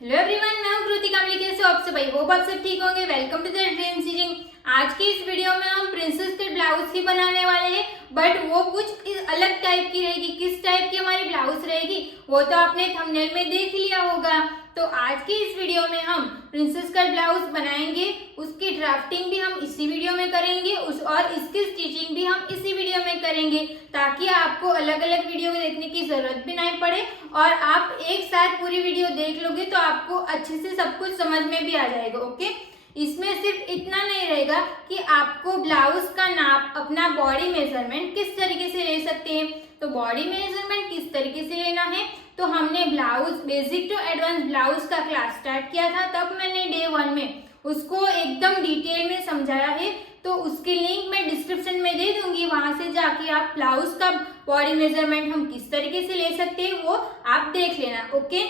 Hello everyone, मैं हूं कृति कामली। कैसे हो आप सब? आई होप आप सब ठीक होंगे। Welcome to the dream stitching. आज की इस वीडियो में हम प्रिंसेस कट ब्लाउज ही बनाने वाले हैं, बट वो कुछ अलग टाइप की रहेगी। किस टाइप की हमारी ब्लाउज रहेगी वो तो आपने थंबनेल में देख लिया होगा। तो आज की इस वीडियो में हम प्रिंसेस कट ब्लाउज बनाएंगे, उसकी ड्राफ्टिंग भी हम इसी वीडियो में करेंगे और इसकी स्टिचिंग भी हम इसी वीडियो में करेंगे, ताकि आपको अलग अलग वीडियो देखने की जरूरत भी नहीं पड़े और आप एक साथ पूरी वीडियो देख लोगे तो आपको अच्छे से सब कुछ समझ में भी आ जाएगा। ओके, इसमें सिर्फ इतना नहीं रहेगा कि आपको ब्लाउज का नाप, अपना बॉडी मेजरमेंट किस तरीके से ले सकते हैं। तो बॉडी मेजरमेंट किस तरीके से लेना है, तो हमने blouse basic to advance blouse का क्लास स्टार्ट किया था, तब मैंने डे 1 में उसको एकदम डिटेल में समझाया है। तो उसकी लिंक मैं डिस्क्रिप्शन में दे दूंगी, वहां से जाके आप ब्लाउज का बॉडी मेजरमेंट हम किस तरीके से ले सकते हैं वो आप देख लेना। ओके,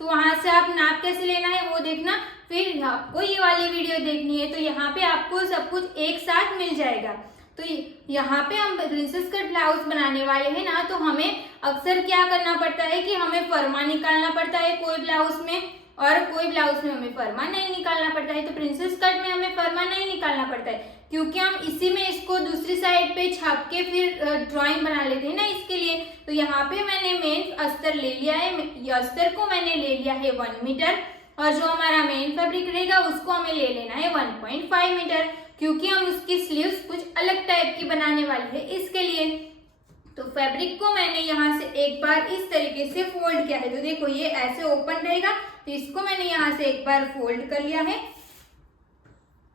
तो वहां से आप नाप कैसे लेना है वो देखना, फिर आपको ये वाली वीडियो देखनी है। तो यहाँ पे आपको सब कुछ एक साथ मिल जाएगा। तो यहाँ पे हम प्रिंसेस कट ब्लाउज बनाने वाले हैं ना, तो हमें अक्सर क्या करना पड़ता है कि हमें फरमा निकालना पड़ता है कोई ब्लाउज में, और कोई ब्लाउज में हमें फरमा नहीं निकालना पड़ता है। तो प्रिंसेस कट में हमें फरमा नहीं निकालना पड़ता है, क्योंकि हम इसी में इसको दूसरी साइड पे छाप के फिर ड्राइंग बना लेते हैं ना, इसके लिए। तो यहाँ पे मैंने मेन अस्तर ले लिया है, अस्तर को मैंने ले लिया है 1 मीटर, और जो हमारा मेन फैब्रिक रहेगा उसको हमें ले लेना है 1.5 मीटर, क्योंकि हम उसकी स्लीव्स कुछ अलग टाइप की बनाने वाले हैं इसके लिए। तो फैब्रिक को मैंने यहाँ से एक बार इस तरीके से फोल्ड किया है। तो देखो ये ऐसे ओपन रहेगा, तो इसको मैंने यहाँ से एक बार फोल्ड कर लिया है।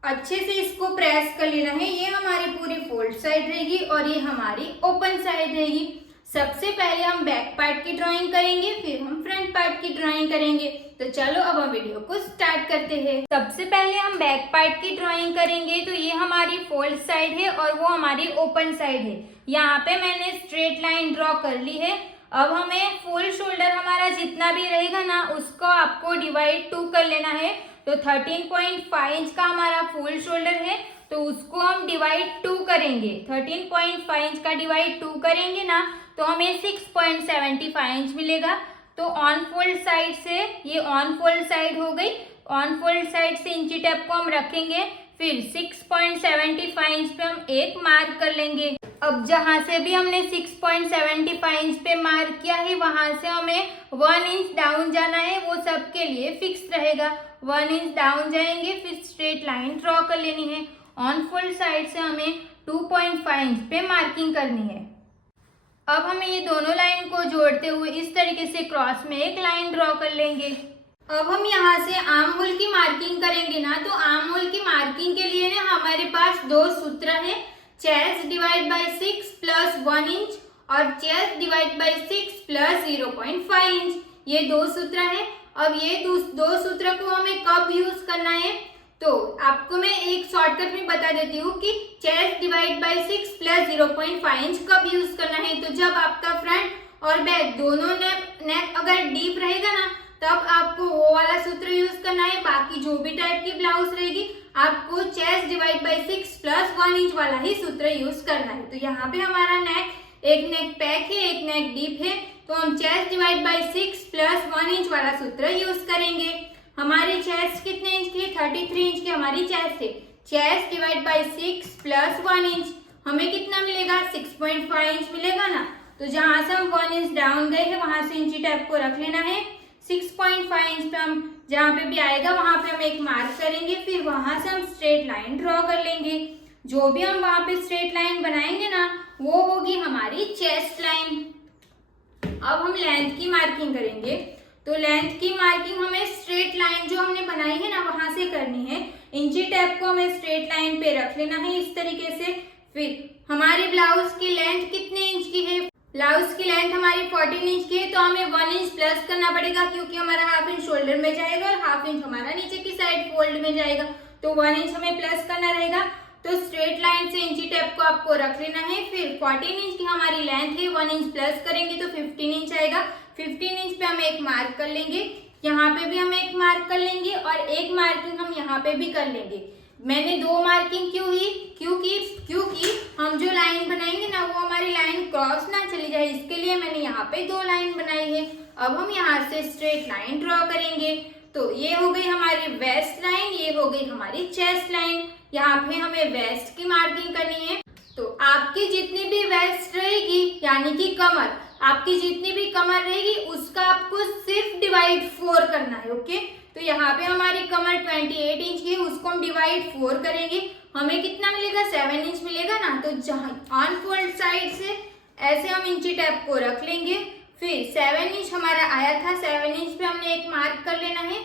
अच्छे से इसको प्रेस कर लेना है। ये हमारी पूरी फोल्ड साइड रहेगी और ये हमारी ओपन साइड रहेगी। सबसे पहले हम बैक पार्ट की ड्राइंग करेंगे, फिर हम फ्रंट पार्ट की ड्राइंग करेंगे। तो चलो अब हम वीडियो को स्टार्ट करते हैं। सबसे पहले हम बैक पार्ट की ड्राइंग करेंगे। तो ये हमारी फोल्ड साइड है और वो हमारी ओपन साइड है। यहाँ पे मैंने स्ट्रेट लाइन ड्रॉ कर ली है। अब हमें फुल शोल्डर हमारा जितना भी रहेगा ना, उसको आपको डिवाइड 2 कर लेना है। तो 13.5 इंच का हमारा फुल शोल्डर है, तो उसको हम डिवाइड 2 करेंगे। 13.5 इंच का डिवाइड 2 करेंगे ना, तो हमें 6.75 इंच मिलेगा। तो ऑन फोल्ड साइड से, ये ऑन फोल्ड साइड हो गई, ऑन फोल्ड साइड से इंची टेप को हम रखेंगे, फिर 6.75 इंच पे हम एक मार्क कर लेंगे। अब जहां से भी हमने 6.75 इंच पे मार्क किया है, वहां से हमें 1 इंच डाउन जाना है। वो सबके लिए फिक्स रहेगा। 1 इंच डाउन जाएंगे, फिर स्ट्रेट लाइन ड्रॉ कर लेनी है। ऑन फोल्ड साइड से हमें 2.5 इंच पे मार्किंग करनी है। अब हमें ये दोनों लाइन को जोड़ते हुए इस तरीके से क्रॉस में एक लाइन ड्रॉ कर लेंगे। अब हम यहाँ से आर्म होल की मार्किंग करेंगे ना, तो आर्म होल की मार्किंग के लिए ना हमारे पास 2 सूत्र है, chest divide by 6 plus 1 inch और chest divide by 6 plus 0.5 inch, ये 2 सूत्र है। अब ये 2 सूत्र को हमें कब यूज करना है, तो आपको मैं एक शॉर्टकट में बता देती हूँ कि chest divide by 6 plus 0.5 inch कब यूज करना है। तो जब आपका फ्रंट और बैक दोनों नेक अगर डीप रहेगा ना, तब आपको वो वाला सूत्र यूज करना है। बाकी जो भी टाइप की ब्लाउज रहेगी आपको chest divide by 6 plus 1 inch वाला ही सूत्र यूज करना है। तो यहाँ पे हमारा नेक, एक नेक पैक है, एक नेक डीप है, तो हम chest divide by 6 plus 1 inch वाला सूत्र यूज करेंगे। हमारी चेस्ट कितने इंच की है? 33 इंच की हमारी चेस्ट है। Chest divide by 6 plus 1 inch हमें कितना मिलेगा? 6.5 इंच मिलेगा ना। तो जहां से हम 1 इंच डाउन गए हैं, वहां से इंची टेप को रख लेना है। 6.5 इंच पे हम जहाँ पे भी आएगा वहां पे हम एक मार्क करेंगे, फिर वहां से हम स्ट्रेट लाइन ड्रॉ कर लेंगे। जो भी हम वहां पे स्ट्रेट लाइन बनाएंगे ना, वो होगी हमारी चेस्ट लाइन। अब हम लेंथ की मार्किंग करेंगे। तो लेंथ की मार्किंग हमें स्ट्रेट लाइन जो हमने बनाई है ना, वहां से करनी है। इंची टेप को हमें स्ट्रेट लाइन पे रख लेना है इस तरीके से। फिर हमारे ब्लाउज की लेंथ कितने इंच की है? ब्लाउज की लेंथ हमारी 14 इंच की है, तो हमें 1 इंच प्लस करना पड़ेगा, क्योंकि हमारा हाफ इंच शोल्डर में जाएगा और हाफ इंच हमारा नीचे की साइड फोल्ड में जाएगा। तो 1 इंच हमें प्लस करना रहेगा। तो स्ट्रेट लाइन से इंची टेप को आपको रख लेना है। फिर 14 इंच की हमारी लेंथ है, 1 इंच प्लस करेंगे तो 15 इंच आएगा। 15 इंच पे हम एक मार्क कर लेंगे, यहाँ पे भी हम एक मार्क कर लेंगे और एक मार्किंग हम यहाँ पे भी कर लेंगे। मैंने 2 मार्किंग क्यों ही? क्योंकि हम जो लाइन बनाएंगे ना, वो हमारी लाइन क्रॉस ना चली जाए, इसके लिए मैंने यहाँ पे 2 लाइन बनाई है। अब हम यहाँ से स्ट्रेट लाइन ड्रॉ करेंगे। तो ये हो गई हमारी वेस्ट लाइन, ये हो गई हमारी चेस्ट लाइन। यहाँ पे हमें वेस्ट की मार्किंग करनी है। तो आपकी जितनी भी वेस्ट रहेगी यानी कि कमर, आपकी जितनी भी कमर रहेगी उसका आपको सिर्फ डिवाइड 4 करना है। ओके, तो यहाँ पे हमारी कमर 28 इंच की है, उसको हम डिवाइड 4 करेंगे, हमें कितना मिलेगा 7 इंच मिलेगा ना। तो जहाँ ऑन फोल्ड साइड से ऐसे हम इंची टेप को रख लेंगे, फिर 7 इंच हमारा आया था, 7 इंच पे हमने एक मार्क कर लेना है।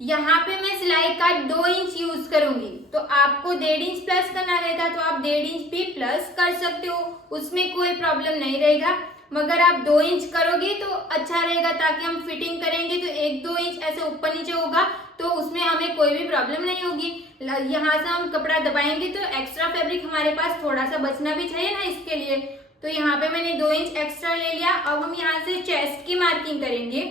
यहाँ पे मैं सिलाई का 2 इंच यूज करूंगी, तो आपको 1.5 इंच प्लस करना रहेगा तो आप 1.5 इंच भी प्लस कर सकते हो, उसमें कोई प्रॉब्लम नहीं रहेगा। मगर आप 2 इंच करोगे तो अच्छा रहेगा, ताकि हम फिटिंग करेंगे तो 1-2 इंच ऐसे ऊपर नीचे होगा तो उसमें हमें कोई भी प्रॉब्लम नहीं होगी। यहाँ से हम कपड़ा दबाएंगे तो एक्स्ट्रा फैब्रिक हमारे पास थोड़ा सा बचना भी चाहिए ना, इसके लिए। तो यहाँ पे मैंने 2 इंच एक्स्ट्रा ले लिया। अब हम यहाँ से चेस्ट की मार्किंग करेंगे।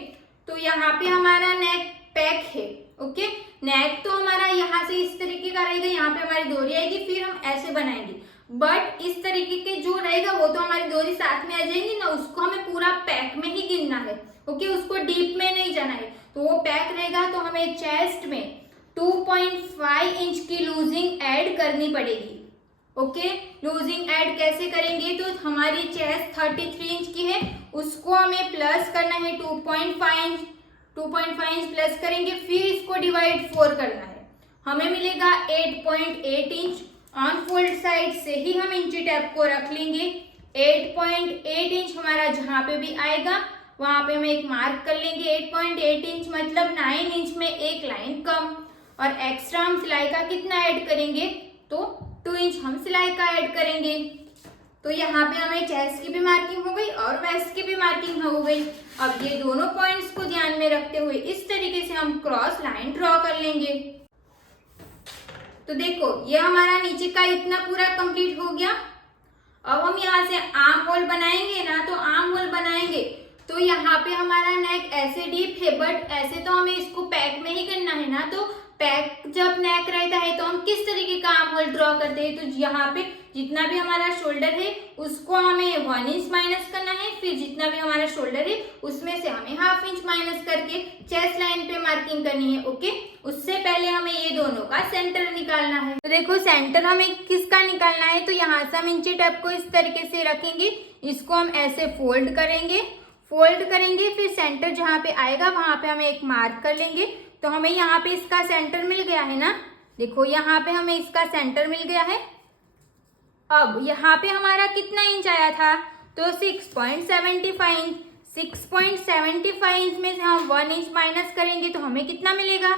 तो यहाँ पे हमारा नेक पैक है। ओके, नेक तो हमारा यहाँ से इस तरीके का रहेगा, यहाँ पे हमारी डोरी आएगी, फिर हम ऐसे बनाएंगे। बट इस तरीके के जो रहेगा वो तो हमारी डोरी साथ में आ जाएंगी ना, उसको हमें पूरा पैक में ही गिनना है। ओके, उसको डीप में नहीं जाना है। तो वो पैक रहेगा तो हमें चेस्ट में 2.5 इंच की लूजिंग ऐड करनी पड़ेगी। ओके, लूजिंग ऐड कैसे करेंगे, तो हमारी चेस्ट 33 इंच की है, उसको हमें प्लस करना है 2.5 इंच। 2.5 इंच प्लस करेंगे, फिर इसको डिवाइड 4 करना है, हमें मिलेगा 8.8 इंच। ऑन फोल्ड साइड से ही हम इंची टेप को रख लेंगे। 8.8 इंच हमारा जहाँ पे भी आएगा वहां पे हम एक मार्क कर लेंगे। 8.8 इंच मतलब 9 इंच में एक लाइन कम, और एक्स्ट्रा हम सिलाई का कितना ऐड करेंगे, तो 2 इंच हम सिलाई का ऐड करेंगे। तो यहाँ पे हमें चेस्ट की भी मार्किंग हो गई और वेस्ट की भी मार्किंग हो गई। अब ये दोनों पॉइंट्स को ध्यान में रखते हुए इस तरीके से हम क्रॉस लाइन ड्रॉ कर लेंगे। तो देखो ये हमारा नीचे का इतना पूरा कंप्लीट हो गया। अब हम यहाँ से आर्म होल बनाएंगे ना, तो आर्म होल बनाएंगे तो यहाँ पे हमारा नेक ऐसे डीप है, बट ऐसे तो हमें इसको पैक में ही करना है ना। तो पैक जब नेक रहता है तो हम किस तरीके का आर्म होल ड्रॉ करते हैं, तो यहाँ पे जितना भी हमारा शोल्डर है उसको हमें 1 इंच माइनस करना है, फिर जितना भी हमारा शोल्डर है उसमें से हमें 1/2 इंच माइनस करके चेस्ट लाइन पे मार्किंग करनी है। ओके, उससे पहले हमें ये दोनों का सेंटर निकालना है। तो देखो सेंटर हमें किसका निकालना है, तो यहाँ से हम इंची टेप को इस तरीके से रखेंगे, इसको हम ऐसे फोल्ड करेंगे, फिर सेंटर जहाँ पे आएगा वहां पे हमें एक मार्क कर लेंगे। तो हमें यहाँ पे इसका सेंटर मिल गया है ना, देखो यहाँ पे हमें इसका सेंटर मिल गया है। अब यहाँ पे हमारा कितना इंच आया था, तो 6.75 इंच। 6.75 इंच में से हम 1 इंच माइनस करेंगे तो हमें कितना मिलेगा,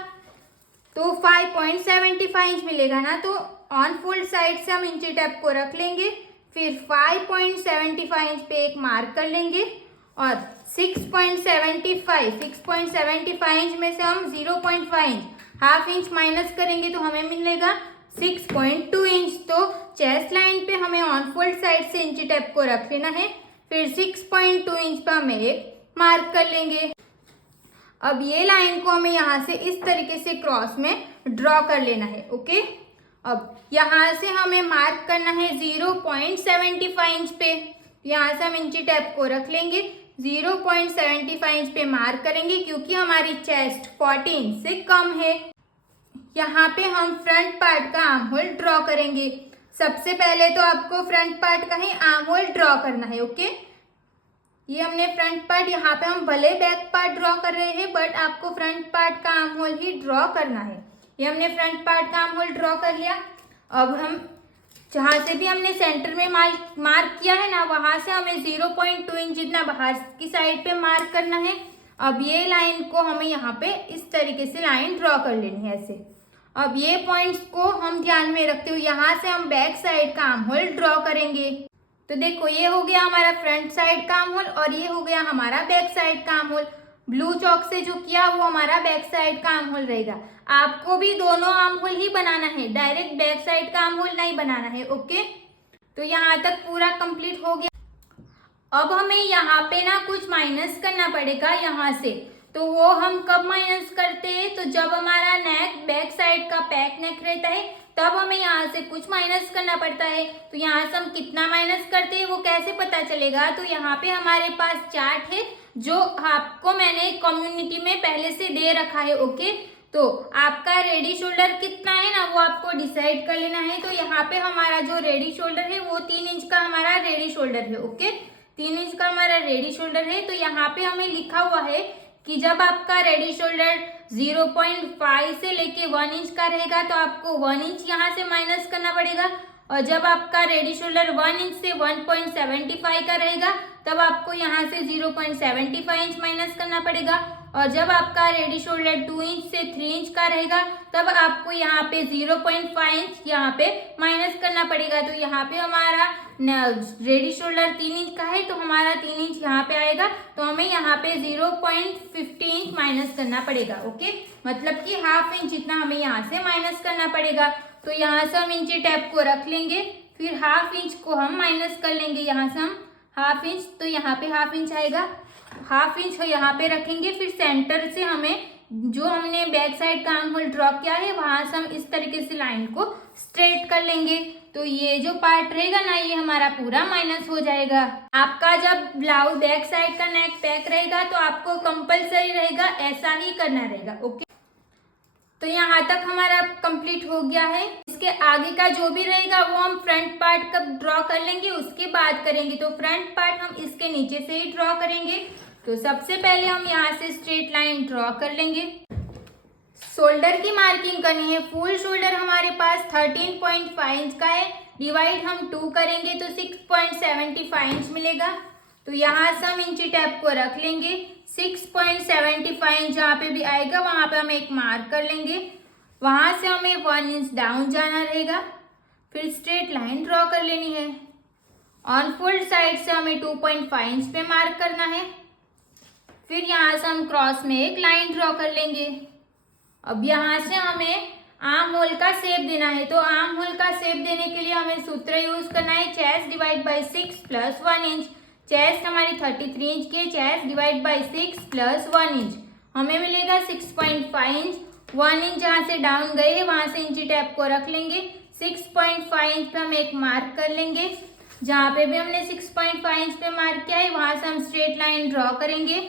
तो 5.75 इंच मिलेगा ना। तो ऑन फोल्ड साइड से हम इंची टेप को रख लेंगे, फिर 5.75 इंच पे एक मार्क कर लेंगे, और 6.75 इंच में से हम 0.5 इंच 1/2 इंच माइनस करेंगे तो हमें मिलेगा 6.2 इंच। तो चेस्ट लाइन पे हमें ऑन फोल्ड साइड से इंची टेप को रख लेना है, फिर 6.2 इंच पर हमें एक मार्क कर लेंगे। अब ये लाइन को हमें यहाँ से इस तरीके से क्रॉस में ड्रॉ कर लेना है। ओके, अब यहाँ से हमें मार्क करना है 0.75 इंच पे, यहाँ से हम इंची टेप को रख लेंगे, 0.75 इंच पे मार्क करेंगे क्योंकि हमारी चेस्ट 14 इंच से कम है। यहाँ पे हम फ्रंट पार्ट का आर्म होल ड्रॉ करेंगे। सबसे पहले तो आपको फ्रंट पार्ट का ही आर्म होल ड्रॉ करना है। ओके, ये हमने फ्रंट पार्ट, यहाँ पे हम भले बैक पार्ट ड्रॉ कर रहे हैं बट आपको फ्रंट पार्ट का आर्म होल ही ड्रॉ करना है। ये हमने फ्रंट पार्ट का आर्म होल ड्रॉ कर लिया। अब हम जहाँ से भी हमने सेंटर में मार्क किया है ना, वहां से हमें 0.2 इंच जितना बाहर की साइड पे मार्क करना है। अब ये लाइन को हमें यहाँ पे इस तरीके से लाइन ड्रॉ कर लेनी है ऐसे। अब ये पॉइंट्स को हम ध्यान में रखते हुए यहाँ से हम बैक साइड का आर्म होल ड्रॉ करेंगे। तो देखो ये हो गया हमारा फ्रंट साइड का आर्म होल और ये हो गया हमारा बैक साइड का आर्म होल। ब्लू चॉक से जो किया वो हमारा बैक साइड का आर्म होल रहेगा। आपको भी दोनों आर्म होल ही बनाना है, डायरेक्ट बैक साइड का आर्म होल नहीं बनाना है। ओके, तो यहाँ तक पूरा कंप्लीट हो गया। अब हमें यहाँ पे ना कुछ माइनस करना पड़ेगा यहाँ से। तो वो हम कब माइनस करते हैं, तो जब हमारा नेक बैक साइड का पैक नेक रहता है तब हमें यहाँ से कुछ माइनस करना पड़ता है। तो यहाँ से हम कितना माइनस करते हैं वो कैसे पता चलेगा, तो यहाँ पे हमारे पास चार्ट है। जो आपको मैंने कम्युनिटी में पहले से दे रखा है। ओके, तो आपका रेडी शोल्डर कितना है ना वो आपको डिसाइड कर लेना है। तो यहाँ पे हमारा जो रेडी शोल्डर है वो 3 इंच का हमारा रेडी शोल्डर है। ओके, 3 इंच का हमारा रेडी शोल्डर है। तो यहाँ पे हमें लिखा हुआ है कि जब आपका रेडी शोल्डर 0.5 से लेके 1 इंच का रहेगा तो आपको 1 इंच यहाँ से माइनस करना पड़ेगा, और जब आपका रेडी शोल्डर 1 इंच से 1.75 का रहेगा तब आपको यहाँ से 0.75 इंच माइनस करना पड़ेगा, और जब आपका रेडी शोल्डर 2 इंच से 3 इंच का रहेगा तब आपको यहाँ पे 0.5 इंच यहाँ पे माइनस करना पड़ेगा। तो यहाँ पे हमारा रेडी शोल्डर 3 इंच का है तो हमारा 3 इंच यहाँ पे आएगा, तो हमें यहाँ पे 0.50 इंच माइनस करना पड़ेगा। ओके, मतलब कि हाफ इंच जितना हमें यहाँ से माइनस करना पड़ेगा। तो यहाँ से हम इंची टेप को रख लेंगे, फिर हाफ इंच को हम माइनस कर लेंगे। यहाँ से हम हाफ इंच, तो यहाँ पे हाफ इंच आएगा, हाफ इंच यहाँ पे रखेंगे। फिर सेंटर से हमें जो हमने बैक साइड का आर्म होल ड्रॉ किया है वहां से हम इस तरीके से लाइन को स्ट्रेट कर लेंगे। तो ये जो पार्ट रहेगा ना ये हमारा पूरा माइनस हो जाएगा। आपका जब ब्लाउज बैक साइड का नेक पैक रहेगा तो आपको कंपलसरी रहेगा ऐसा ही करना रहेगा। ओके, तो यहाँ तक हमारा कंप्लीट हो गया है। इसके आगे का जो भी रहेगा वो हम फ्रंट पार्ट कब ड्रॉ कर लेंगे उसके बाद करेंगे। तो फ्रंट पार्ट हम इसके नीचे से ही ड्रॉ करेंगे। तो सबसे पहले हम यहाँ से स्ट्रेट लाइन ड्रॉ कर लेंगे। शोल्डर की मार्किंग करनी है। फुल शोल्डर हमारे पास 13.5 इंच का है, डिवाइड हम 2 करेंगे तो 6.75 इंच मिलेगा। तो यहाँ से हम इंची टेप को रख लेंगे। 6.75 इंच जहाँ पे भी आएगा वहां पे हम एक मार्क कर लेंगे। वहां से हमें 1 इंच डाउन जाना रहेगा, फिर स्ट्रेट लाइन ड्रॉ कर लेनी है। ऑन फोल्ड साइड से हमें 2.5 इंच पे मार्क करना है। फिर यहाँ से हम क्रॉस में एक लाइन ड्रॉ कर लेंगे। अब यहाँ से हमें आर्म होल का शेप देना है। तो आर्म होल का शेप देने के लिए हमें सूत्र यूज करना है, chest divide by 6 plus 1 inch. Chest हमारी 33 इंच की, chest divide by 6 plus 1 inch हमें मिलेगा 6.5 इंच। 1 इंच जहाँ से डाउन गए हैं वहां से इंची टेप को रख लेंगे। 6.5 इंच पे हम एक मार्क कर लेंगे। जहाँ पे भी हमने 6.5 इंच पे मार्क किया है वहां से हम स्ट्रेट लाइन ड्रॉ करेंगे।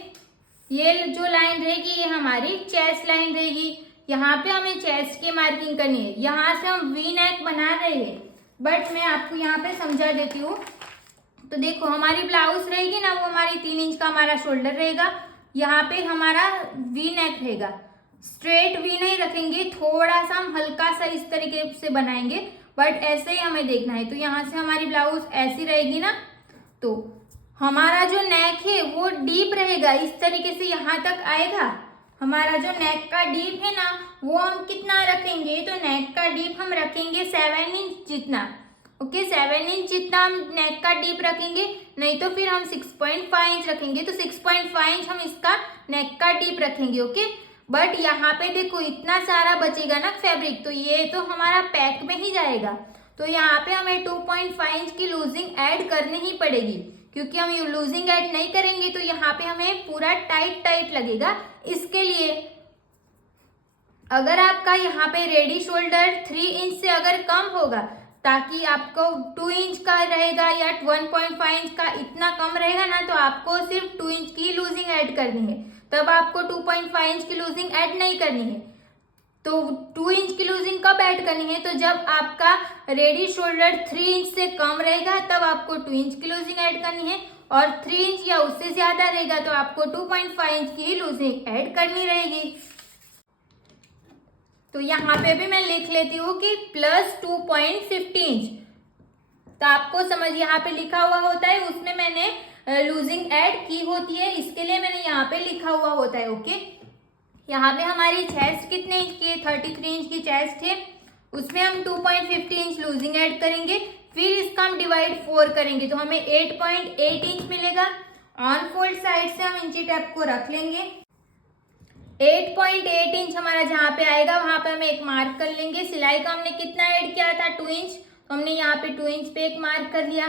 ये जो लाइन रहेगी ये हमारी चेस्ट लाइन रहेगी। यहाँ पे हमें चेस्ट की मार्किंग करनी है। यहाँ से हम वी नेक बना रहे हैं, बट मैं आपको यहाँ पे समझा देती हूँ। तो देखो हमारी ब्लाउज रहेगी ना वो हमारी 3 इंच का हमारा शोल्डर रहेगा। यहाँ पे हमारा वी नेक रहेगा। स्ट्रेट वी नहीं रखेंगे, थोड़ा सा हम हल्का सा इस तरीके से बनाएंगे, बट ऐसे ही हमें देखना है। तो यहाँ से हमारी ब्लाउज ऐसी रहेगी ना, तो हमारा जो नेक है वो डीप रहेगा, इस तरीके से यहाँ तक आएगा। हमारा जो नेक का डीप है ना वो हम कितना रखेंगे, तो नेक का डीप हम रखेंगे 7 इंच जितना। ओके, 7 इंच जितना हम नेक का डीप रखेंगे, नहीं तो फिर हम 6.5 इंच रखेंगे। तो 6.5 इंच हम इसका नेक का डीप रखेंगे। ओके, बट यहाँ पे देखो इतना सारा बचेगा ना फैब्रिक, तो ये तो हमारा पैक में ही जाएगा। तो यहाँ पे हमें 2.5 इंच की लूजिंग ऐड करनी ही पड़ेगी, क्योंकि हम लूजिंग ऐड नहीं करेंगे तो यहाँ पे हमें पूरा टाइट टाइट लगेगा। इसके लिए अगर आपका यहाँ पे रेडी शोल्डर 3 इंच से अगर कम होगा, ताकि आपको 2 इंच का रहेगा या 1.5 इंच का इतना कम रहेगा ना, तो आपको सिर्फ 2 इंच की लूजिंग ऐड करनी है। तब आपको 2.5 इंच की लूजिंग ऐड नहीं करनी है। तो 2 इंच की लूजिंग कब ऐड करनी है, तो जब आपका रेडी शोल्डर 3 इंच से कम रहेगा तब आपको 2 इंच की लूजिंग ऐड करनी है, और 3 इंच या उससे ज्यादा रहेगा तो आपको 2.5 इंच की लूजिंग ऐड करनी रहेगी। तो यहाँ पे भी मैं लिख लेती हूँ कि प्लस 2.50 इंच। तो आपको समझ यहाँ पे लिखा हुआ होता है, उसमें मैंने लूजिंग ऐड की होती है, इसके लिए मैंने यहाँ पे लिखा हुआ होता है। ओके, यहाँ पे हमारी चेस्ट कितने इंच की है, 33 इंच की चेस्ट है, उसमें हम 2.50 इंच लूजिंग ऐड करेंगे। फिर इसका हम डिवाइड 4 करेंगे तो हमें 8.8 इंच मिलेगा। ऑन फोल्ड साइड से हम इंची टेप को रख लेंगे। 8.8 इंच हमारा जहाँ पे आएगा वहां पे हम एक मार्क कर लेंगे। सिलाई का हमने कितना ऐड किया था, 2 इंच, तो हमने यहाँ पे 2 इंच पे एक मार्क कर लिया।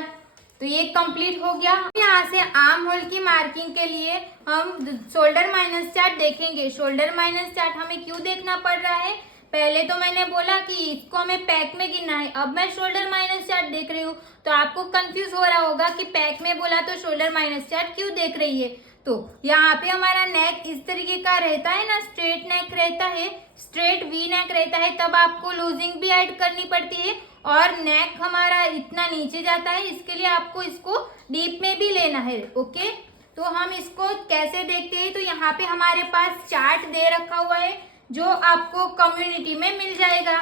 तो ये कंप्लीट हो गया। यहाँ से आर्म होल की मार्किंग के लिए हम शोल्डर माइनस चार्ट देखेंगे। शोल्डर माइनस चार्ट हमें क्यों देखना पड़ रहा है, पहले तो मैंने बोला कि इसको हमें पैक में गिनना है, अब मैं शोल्डर माइनस चार्ट देख रही हूँ। तो आपको कंफ्यूज हो रहा होगा कि पैक में बोला तो शोल्डर माइनस चार्ट क्यों देख रही है। तो यहाँ पे हमारा नेक इस तरीके का रहता है ना, स्ट्रेट नेक रहता है, स्ट्रेट वी नेक रहता है, तब आपको लूजिंग भी ऐड करनी पड़ती है। और नेक हमारा इतना नीचे जाता है, इसके लिए आपको इसको डीप में भी लेना है। ओके, तो हम इसको कैसे देखते हैं, तो यहाँ पे हमारे पास चार्ट दे रखा हुआ है जो आपको कम्युनिटी में मिल जाएगा।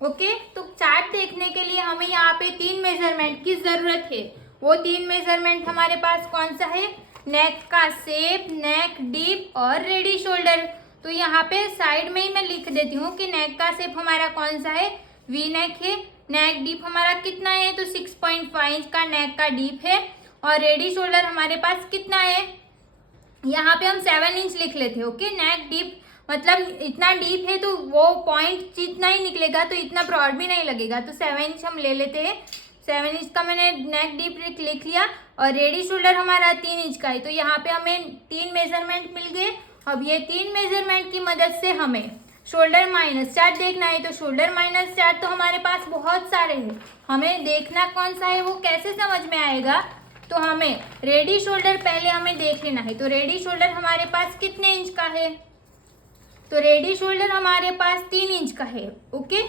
ओके, तो चार्ट देखने के लिए हमें यहाँ पे 3 मेजरमेंट की जरूरत है। वो 3 मेजरमेंट हमारे पास कौन सा है, नेक का शेप, नेक डीप और रेडी शोल्डर। तो यहाँ पे साइड में ही मैं लिख देती हूँ कि नेक का शेप हमारा कौन सा है, वी नेक है। नेक डीप हमारा कितना है, तो 6.5 इंच का नेक का डीप है। और रेडी शोल्डर हमारे पास कितना है, यहाँ पे हम 7 इंच लिख लेते हैं। ओके, नेक डीप मतलब इतना डीप है तो वो पॉइंट जितना ही निकलेगा, तो इतना ब्रॉड भी नहीं लगेगा, तो 7 इंच हम ले लेते हैं। 7 इंच का मैंने नेक डीप लिख लिया। और रेडी शोल्डर हमारा 3 इंच का है, तो यहाँ पे हमें 3 मेजरमेंट मिल गए। अब ये 3 मेजरमेंट की मदद से हमें शोल्डर माइनस चार्ट देखना है। तो शोल्डर माइनस चार्ट तो हमारे पास बहुत सारे हैं, हमें देखना कौन सा है वो कैसे समझ में आएगा, तो हमें रेडी शोल्डर पहले हमें देख लेना है। तो रेडी शोल्डर हमारे पास कितने इंच का है, तो रेडी शोल्डर हमारे पास 3 इंच का है। ओके,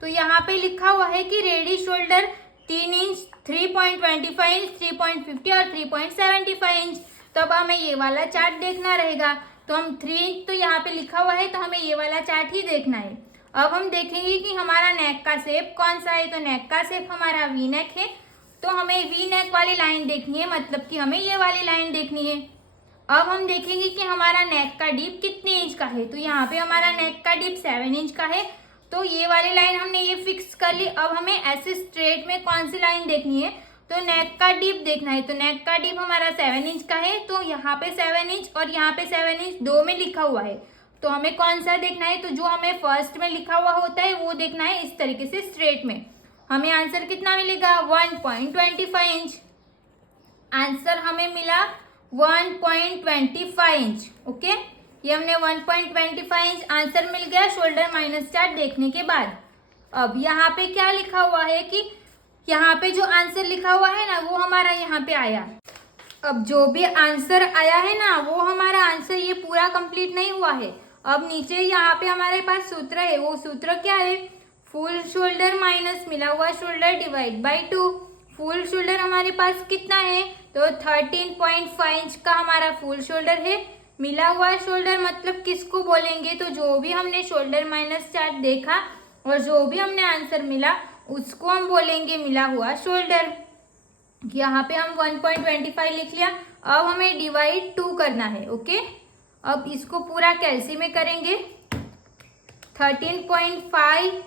तो यहाँ पे लिखा हुआ है कि रेडी शोल्डर 3 इंच, 3.25 इंच, 3.50 और 3.75 इंच। तो अब हमें ये वाला चार्ट देखना रहेगा। तो हम 3 इंच तो यहाँ पे लिखा हुआ है, तो हमें ये वाला चार्ट ही देखना है। अब हम देखेंगे कि हमारा नेक का शेप कौन सा है। तो नेक का शेप हमारा वी नेक है, तो हमें वी नेक वाली लाइन देखनी है, मतलब कि हमें ये वाली लाइन देखनी है। अब हम देखेंगे कि हमारा नेक का डीप कितने इंच का है। तो यहाँ पे हमारा नेक का डीप 7 इंच का है, तो ये वाली लाइन हमने ये फिक्स कर ली। अब हमें ऐसे स्ट्रेट में कौन सी लाइन देखनी है, तो नेक का डीप देखना है। तो नेक का डीप हमारा 7 इंच का है, तो यहाँ पे 7 इंच और यहाँ पे 7 इंच दो में लिखा हुआ है, तो हमें कौन सा देखना है, तो जो हमें फर्स्ट में लिखा हुआ होता है वो देखना है, इस तरीके से स्ट्रेट में। हमें आंसर कितना मिलेगा, 1.25 इंच। आंसर हमें मिला 1.25 इंच। ओके, ये हमने 1.25 इंच आंसर मिल गया शोल्डर माइनस चार्ट देखने के बाद। अब यहाँ पे क्या लिखा हुआ है कि यहाँ पे जो आंसर लिखा हुआ है ना वो हमारा यहाँ पे आया। अब जो भी आंसर आया है ना वो हमारा आंसर ये पूरा कंप्लीट नहीं हुआ है। अब नीचे यहाँ पे हमारे पास सूत्र है, वो सूत्र क्या है, फुल शोल्डर माइनस मिला हुआ shoulder divide by 2। Full shoulder हमारे पास कितना है, तो 13.5 इंच का हमारा फुल शोल्डर है। मिला हुआ शोल्डर मतलब किसको बोलेंगे, तो जो भी हमने शोल्डर माइनस चार्ट देखा और जो भी हमने आंसर मिला उसको हम बोलेंगे मिला हुआ शोल्डर। यहाँ पे हम 1.25 लिख लिया। अब हमें डिवाइड 2 करना है। ओके, अब इसको पूरा कैसे में करेंगे, 13.5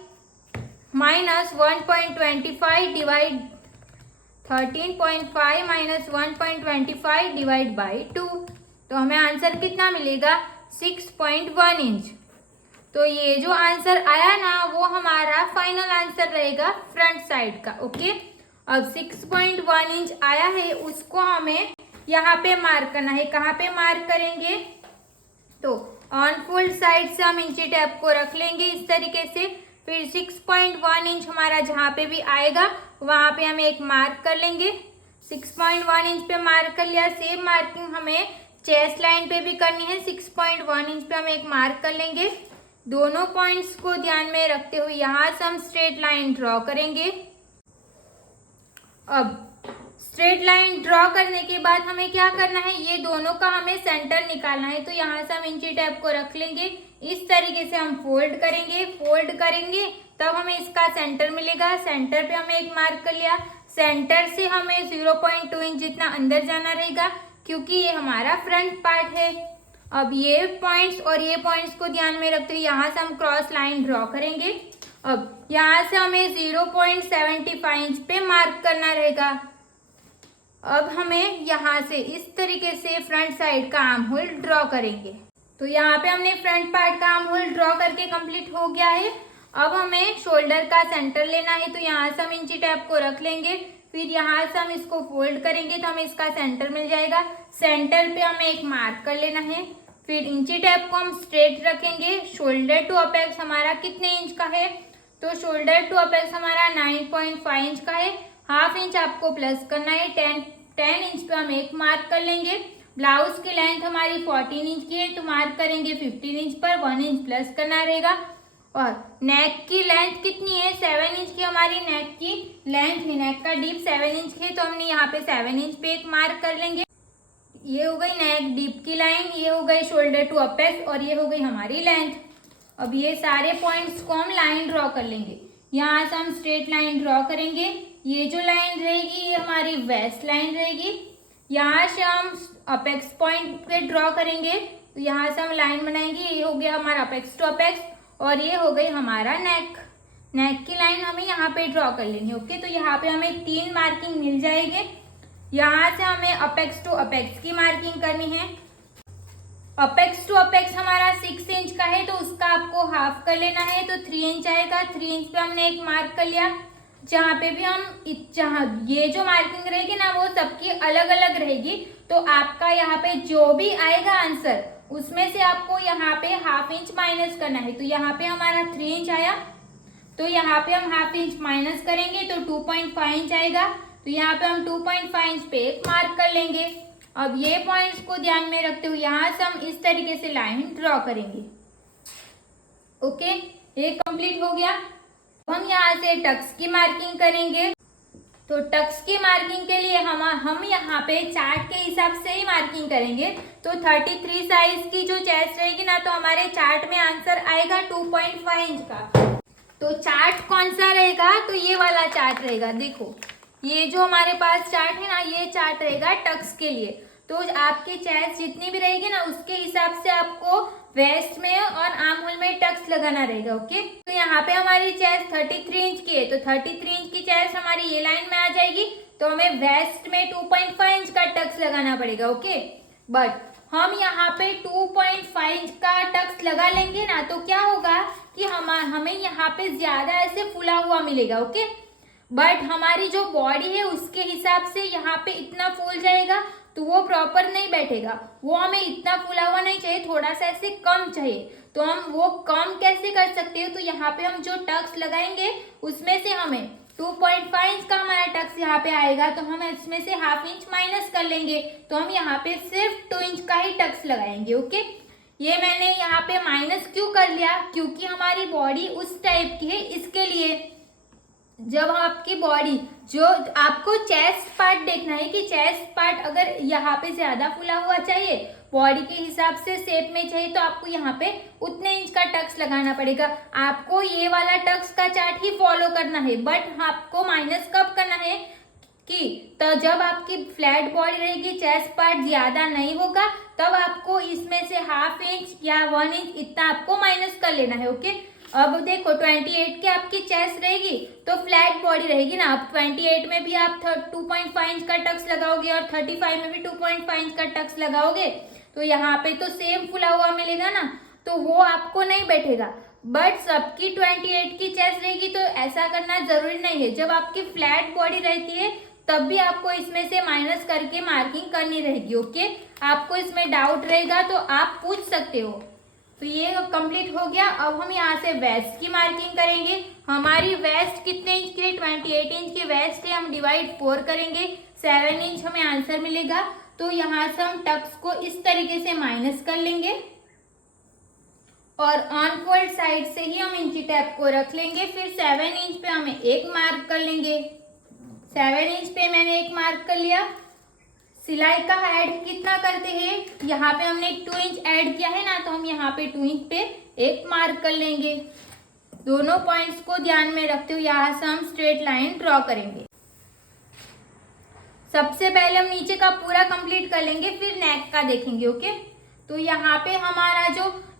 minus 1.25 divide 13.5 minus 1.25 divide by 2, तो हमें आंसर कितना मिलेगा, 6.1 इंच। तो ये जो आंसर आया ना वो हमारा फाइनल आंसर रहेगा फ्रंट साइड का। ओके, अब 6.1 इंच आया है उसको हमें यहाँ पे मार्क करना है। कहाँ पे मार्क करेंगे, तो ऑन फोल्ड साइड से हम इंची टैप को रख लेंगे इस तरीके से। फिर 6.1 इंच हमारा जहाँ पे भी आएगा वहाँ पे हमें एक मार्क कर लेंगे। 6.1 इंच पे मार्क कर लिया। सेम मार्किंग हमें चेस्ट लाइन पे भी करनी है। 6.1 इंच पे हम एक मार्क कर लेंगे। दोनों पॉइंट्स को ध्यान में रखते हुए यहाँ से हम स्ट्रेट लाइन ड्रॉ करेंगे। अब स्ट्रेट लाइन ड्रॉ करने के बाद हमें क्या करना है, ये दोनों का हमें सेंटर निकालना है। तो यहाँ से हम इंची टैप को रख लेंगे, इस तरीके से हम फोल्ड करेंगे तब हमें इसका सेंटर मिलेगा। सेंटर पे हमें एक मार्क कर लिया। सेंटर से हमें 0.2 इंच जितना अंदर जाना रहेगा क्योंकि ये हमारा फ्रंट पार्ट है। अब ये पॉइंट्स और ये पॉइंट्स को ध्यान में रखते हुए यहाँ से हम क्रॉस लाइन ड्रॉ करेंगे। अब यहाँ से हमें 0.75 इंच पे मार्क करना रहेगा। अब हमें यहाँ से इस तरीके से फ्रंट साइड का आर्म होल ड्रॉ करेंगे। तो यहाँ पे हमने फ्रंट पार्ट का आर्म होल ड्रॉ करके कंप्लीट हो गया है। अब हमें शोल्डर का सेंटर लेना है। तो यहाँ से हम इंची टैप को रख लेंगे। फिर यहाँ से हम इसको फोल्ड करेंगे तो हमें इसका सेंटर मिल जाएगा। सेंटर पे हमें एक मार्क कर लेना है। फिर इंची टैप को हम स्ट्रेट रखेंगे। शोल्डर टू अपेक्स हमारा कितने इंच का है, तो शोल्डर टू अपेक्स हमारा 9.5 इंच का है। हाफ इंच आपको प्लस करना है। 10 इंच पे हम एक मार्क कर लेंगे। ब्लाउज की लेंथ हमारी 14 इंच की है तो मार्क करेंगे 15 इंच पर, 1 इंच प्लस करना रहेगा। और नेक की लेंथ कितनी है, 7 इंच की हमारी नेक की लेंथ है, नेक का डीप 7 इंच की है तो हमने यहाँ पे 7 इंच पे एक मार्क कर लेंगे। ये हो गई नेक डीप की लाइन, ये हो गई शोल्डर टू अपेक्स और ये हो गई हमारी लेंथ। अब ये सारे पॉइंट्स को हम लाइन ड्रॉ कर लेंगे। यहाँ से हम स्ट्रेट लाइन ड्रॉ करेंगे। ये जो लाइन रहेगी ये हमारी वेस्ट लाइन रहेगी। यहाँ से हम अपेक्स पॉइंट पे ड्रॉ करेंगे तो यहाँ से हम लाइन बनाएंगे। ये हो गया हमारा अपेक्स टू अपेक्स और ये हो गई हमारा नेक। नेक की लाइन हमें यहाँ पे ड्रॉ कर लेनी है। ओके, तो यहाँ पे हमें 3 मार्किंग मिल जाएंगे। यहाँ से हमें अपेक्स टू अपेक्स की मार्किंग करनी है। अपेक्स टू अपेक्स हमारा 6 इंच का है तो उसका आपको हाफ कर लेना है तो 3 इंच आएगा। 3 इंच पे हमने एक मार्क कर लिया। जहाँ पे भी हम जहाँ ये जो मार्किंग रहेगी ना वो सबकी अलग अलग रहेगी तो आपका यहाँ पे जो भी आएगा आंसर उसमें से आपको यहाँ पे हाफ इंच माइनस करना है। तो यहाँ पे हमारा 3 इंच आया तो यहाँ पे हम हाफ इंच माइनस करेंगे तो 2.5 इंच आएगा। तो यहाँ पे हम 2.5 इंच पे एक मार्क कर लेंगे। अब ये पॉइंट्स को ध्यान में रखते हुए यहाँ से हम इस तरीके से लाइन ड्रॉ करेंगे। ओके, ये कंप्लीट हो गया। हम यहाँ से टक्स की मार्किंग करेंगे। तो टक्स की मार्किंग के लिए हम यहाँ पे चार्ट के हिसाब से ही मार्किंग करेंगे। तो 33 साइज की जो चेस्ट रहेगी ना तो हमारे चार्ट में आंसर आएगा 2.5 इंच का। तो चार्ट कौन सा रहेगा, तो ये वाला चार्ट रहेगा। देखो ये जो हमारे पास चार्ट है ना ये चार्ट रहेगा टक्स के लिए। तो आपकी चेस्ट जितनी भी रहेगी ना उसके हिसाब से आपको वेस्ट में और आर्म होल में टक्स लगाना रहेगा। ओके, तो यहाँ पे हमारी चेस्ट 33 इंच की है तो 33 इंच की चेस्ट हमारी ये लाइन में आ जाएगी तो हमें वेस्ट में 2.5 इंच का टक्स लगाना पड़ेगा। ओके, बट हम यहाँ पे 2.5 इंच का टक्स लगा लेंगे ना तो क्या होगा कि हमें यहाँ पे ज्यादा ऐसे फुला हुआ मिलेगा। ओके, बट हमारी जो बॉडी है उसके हिसाब से यहाँ पे इतना फूल जाएगा तो वो प्रॉपर नहीं बैठेगा। वो हमें इतना फूला हुआ नहीं चाहिए, थोड़ा सा ऐसे कम चाहिए। तो हम वो कम कैसे कर सकते हो, तो यहाँ पे हम जो टक्स लगाएंगे उसमें से हमें 2.5 इंच का हमारा टक्स यहाँ पे आएगा तो हम इसमें से हाफ इंच माइनस कर लेंगे तो हम यहाँ पे सिर्फ 2 इंच का ही टक्स लगाएंगे। ओके, ये मैंने यहाँ पे माइनस क्यों कर लिया, क्योंकि हमारी बॉडी उस टाइप की है। इसके लिए जब आपकी बॉडी जो आपको चेस्ट पार्ट देखना है कि चेस्ट पार्ट अगर यहाँ पे ज्यादा फुला हुआ चाहिए, बॉडी के हिसाब से शेप में चाहिए तो आपको यहाँ पे उतने इंच का टक्स लगाना पड़ेगा। आपको ये वाला टक्स का चार्ट ही फॉलो करना है, बट आपको माइनस कब करना है कि तो जब आपकी फ्लैट बॉडी रहेगी, चेस्ट पार्ट ज्यादा नहीं होगा, तब आपको इसमें से हाफ इंच या 1 इंच इतना आपको माइनस कर लेना है। ओके, अब देखो 28 की आपकी चेस्ट रहेगी तो फ्लैट बॉडी रहेगी ना। अब 28 में भी आप 2.5 इंच का टक्स लगाओगे और 35 में भी 2.5 इंच का टक्स लगाओगे तो यहाँ पे तो सेम फुला हुआ मिलेगा ना, तो वो आपको नहीं बैठेगा। बट सबकी 28 की चेस्ट रहेगी तो ऐसा करना जरूरी नहीं है। जब आपकी फ्लैट बॉडी रहती है तब भी आपको इसमें से माइनस करके मार्किंग करनी रहेगी। ओके, आपको इसमें डाउट रहेगा तो आप पूछ सकते हो। तो ये कंप्लीट हो गया। अब हम यहाँ से वेस्ट की मार्किंग करेंगे। हमारी वेस्ट कितने इंच की है, 28 इंच की वेस्ट है। हम डिवाइड 4 करेंगे, 7 इंच हमें आंसर मिलेगा। तो यहाँ से हम टक्स को इस तरीके से माइनस कर लेंगे और ऑन फोल्ड साइड से ही हम इंची टेप को रख लेंगे। फिर 7 इंच पे हमें एक मार्क कर लेंगे। 7 इंच पे मैंने एक मार्क कर लिया। सिलाई का ऐड कितना करते हैं, यहाँ पे हमने 2 इंच ऐड किया है ना तो हम यहाँ पे 2 इंच पे एक मार्क कर लेंगे। दोनों पॉइंट्स को ध्यान में रखते हुए यहाँ से हम स्ट्रेट लाइन ड्रॉ करेंगे। सबसे पहले हम नीचे का पूरा कंप्लीट कर लेंगे, फिर नेक का देखेंगे। ओके, तो यहाँ पे हमारा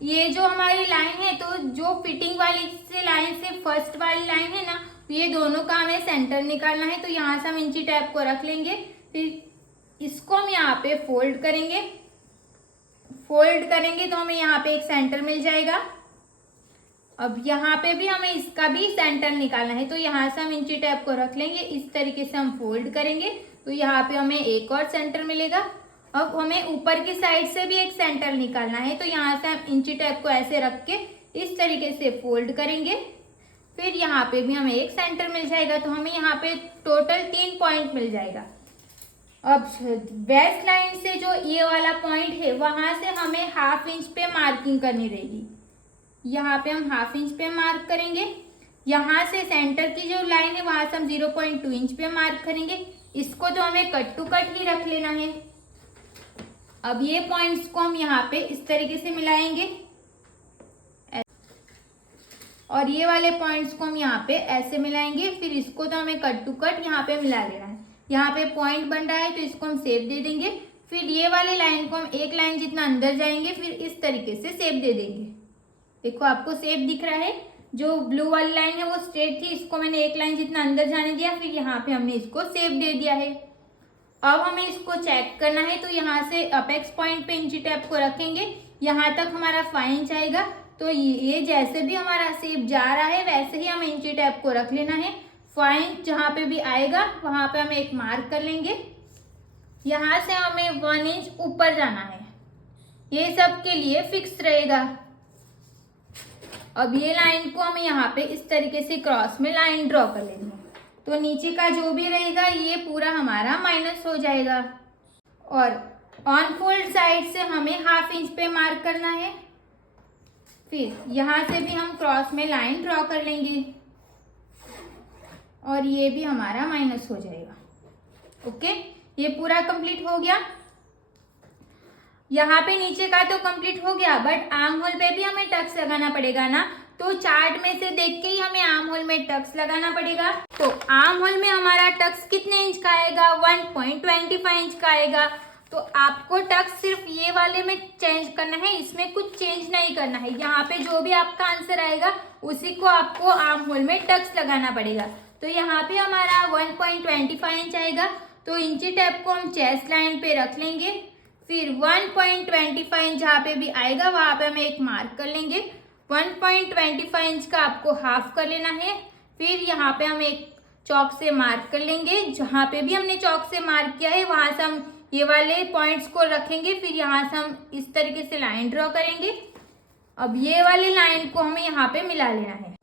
ये जो हमारी लाइन है तो जो फिटिंग वाली से लाइन से फर्स्ट वाली लाइन है ना ये दोनों का हमें सेंटर निकालना है। तो यहाँ से हम इंची टैप को रख लेंगे, फिर इसको हम यहाँ पे फोल्ड करेंगे। फोल्ड करेंगे तो हमें यहाँ पे एक सेंटर मिल जाएगा। अब यहाँ पे भी हमें इसका भी सेंटर निकालना है तो यहाँ से हम इंची टैप को रख लेंगे। इस तरीके से हम फोल्ड करेंगे तो यहाँ पे हमें एक और सेंटर मिलेगा। अब हमें ऊपर की साइड से भी एक सेंटर निकालना है तो यहाँ से हम इंची टैप को ऐसे रख के इस तरीके से फोल्ड करेंगे। फिर यहाँ पे भी हमें एक सेंटर मिल जाएगा तो हमें यहाँ पे टोटल 3 पॉइंट मिल जाएगा। अब वेस्ट लाइन से जो ये वाला पॉइंट है वहां से हमें 1/2 इंच पे मार्किंग करनी रहेगी। यहाँ पे हम 1/2 इंच पे मार्क करेंगे। यहाँ से सेंटर की जो लाइन है वहां से हम 0.2 इंच पे मार्क करेंगे। इसको तो हमें कट टू कट ही रख लेना है। अब ये पॉइंट्स को हम यहाँ पे इस तरीके से मिलाएंगे और ये वाले पॉइंट्स को हम यहाँ पे ऐसे मिलाएंगे। फिर इसको तो हमें कट टू कट यहाँ पे मिला लेना है। यहाँ पे पॉइंट बन रहा है तो इसको हम शेप दे देंगे। फिर ये वाली लाइन को हम एक लाइन जितना अंदर जाएंगे, फिर इस तरीके से शेप दे देंगे। देखो आपको शेप दिख रहा है। जो ब्लू वाली लाइन है वो स्ट्रेट थी, इसको मैंने एक लाइन जितना अंदर जाने दिया, फिर यहाँ पे हमने इसको शेप दे दिया है। अब हमें इसको चेक करना है तो यहाँ से अपेक्स पॉइंट पे इंची टेप को रखेंगे। यहाँ तक हमारा 5 इंच आएगा। तो ये जैसे भी हमारा शेप जा रहा है वैसे ही हमें इंची टेप को रख लेना है। 5 इंच जहाँ पे भी आएगा वहां पे हमें एक मार्क कर लेंगे। यहाँ से हमें 1 इंच ऊपर जाना है। ये सब के लिए फिक्स रहेगा। अब ये लाइन को हम यहाँ पे इस तरीके से क्रॉस में लाइन ड्रॉ कर लेंगे। तो नीचे का जो भी रहेगा ये पूरा हमारा माइनस हो जाएगा। और ऑन फोल्ड साइड से हमें 1/2 इंच पे मार्क करना है। फिर यहाँ से भी हम क्रॉस में लाइन ड्रॉ कर लेंगे और ये भी हमारा माइनस हो जाएगा। ओके, ये पूरा कंप्लीट हो गया। यहाँ पे नीचे का तो कंप्लीट हो गया, बट आर्म होल पे भी हमें टक्स लगाना पड़ेगा ना। तो चार्ट में से देख के ही हमें आर्म होल में टक्स लगाना पड़ेगा। तो आर्म होल में हमारा टक्स कितने इंच का आएगा? 1.25 इंच का आएगा। तो आपको टक्स सिर्फ ये वाले में चेंज करना है, इसमें कुछ चेंज नहीं करना है। यहाँ पे जो भी आपका आंसर आएगा उसी को आपको आर्म होल में टक्स लगाना पड़ेगा। तो यहाँ पे हमारा 1.25 इंच आएगा। तो इंची टेप को हम चेस्ट लाइन पे रख लेंगे। फिर 1.25 इंच जहाँ पे भी आएगा वहां पे हमें एक मार्क कर लेंगे। 1.25 इंच का आपको हाफ कर लेना है। फिर यहाँ पे हम एक चौक से मार्क कर लेंगे। जहाँ पे भी हमने चौक से मार्क किया है वहां से हम ये वाले पॉइंट्स को रखेंगे। फिर यहाँ से हम इस तरीके से लाइन ड्रॉ करेंगे। अब ये वाली लाइन को हमें यहाँ पे मिला लेना है।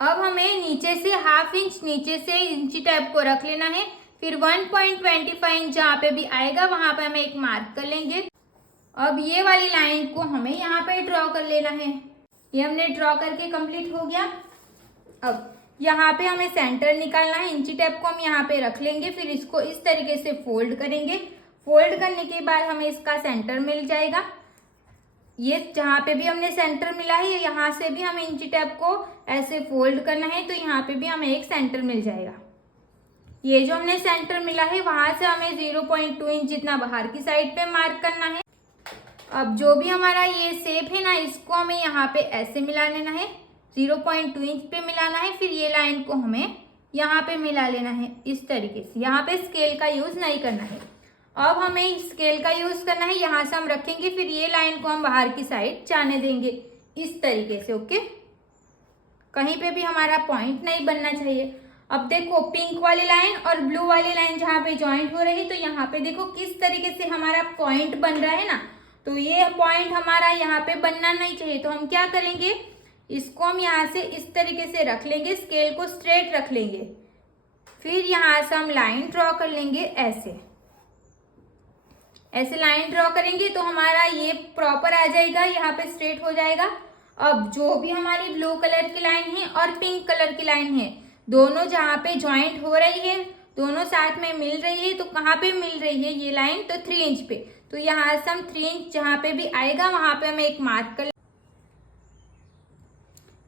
अब हमें नीचे से 1/2 इंच नीचे से इंची टेप को रख लेना है। फिर 1.25 इंच जहाँ पे भी आएगा वहां पे हमें एक मार्क कर लेंगे। अब ये वाली लाइन को हमें यहाँ पे ड्रॉ कर लेना है। ये हमने ड्रॉ करके कंप्लीट हो गया। अब यहाँ पे हमें सेंटर निकालना है। इंची टेप को हम यहाँ पे रख लेंगे। फिर इसको इस तरीके से फोल्ड करेंगे। फोल्ड करने के बाद हमें इसका सेंटर मिल जाएगा। ये जहाँ पे भी हमने सेंटर मिला है यहाँ से भी हमें इंची टेप को ऐसे फोल्ड करना है। तो यहाँ पे भी हमें एक सेंटर मिल जाएगा। ये जो हमने सेंटर मिला है वहां से हमें 0.2 इंच जितना बाहर की साइड पे मार्क करना है। अब जो भी हमारा ये शेप है ना, इसको हमें यहाँ पे ऐसे मिला लेना है। 0.2 इंच पे मिलाना है। फिर ये लाइन को हमें यहाँ पे मिला लेना है इस तरीके से। यहाँ पे स्केल का यूज नहीं करना है। अब हमें स्केल का यूज करना है। यहाँ से हम रखेंगे। फिर ये लाइन को हम बाहर की साइड जाने देंगे इस तरीके से। ओके, कहीं पे भी हमारा पॉइंट नहीं बनना चाहिए। अब देखो पिंक वाली लाइन और ब्लू वाली लाइन जहाँ पे ज्वाइंट हो रही है, तो यहाँ पे देखो किस तरीके से हमारा पॉइंट बन रहा है ना। तो ये पॉइंट हमारा यहाँ पे बनना नहीं चाहिए। तो हम क्या करेंगे, इसको हम यहाँ से इस तरीके से रख लेंगे, स्केल को स्ट्रेट रख लेंगे। फिर यहाँ से हम लाइन ड्रॉ कर लेंगे। ऐसे लाइन ड्रॉ करेंगे तो हमारा ये प्रॉपर आ जाएगा, यहाँ पे स्ट्रेट हो जाएगा। अब जो भी हमारी ब्लू कलर की लाइन है और पिंक कलर की लाइन है, दोनों जहाँ पे ज्वाइंट हो रही है, दोनों साथ में मिल रही है। तो कहाँ पे मिल रही है ये लाइन? तो 3 इंच पे। तो यहाँ से हम 3 इंच जहाँ पे भी आएगा वहां पे हमें एक मार्क कर,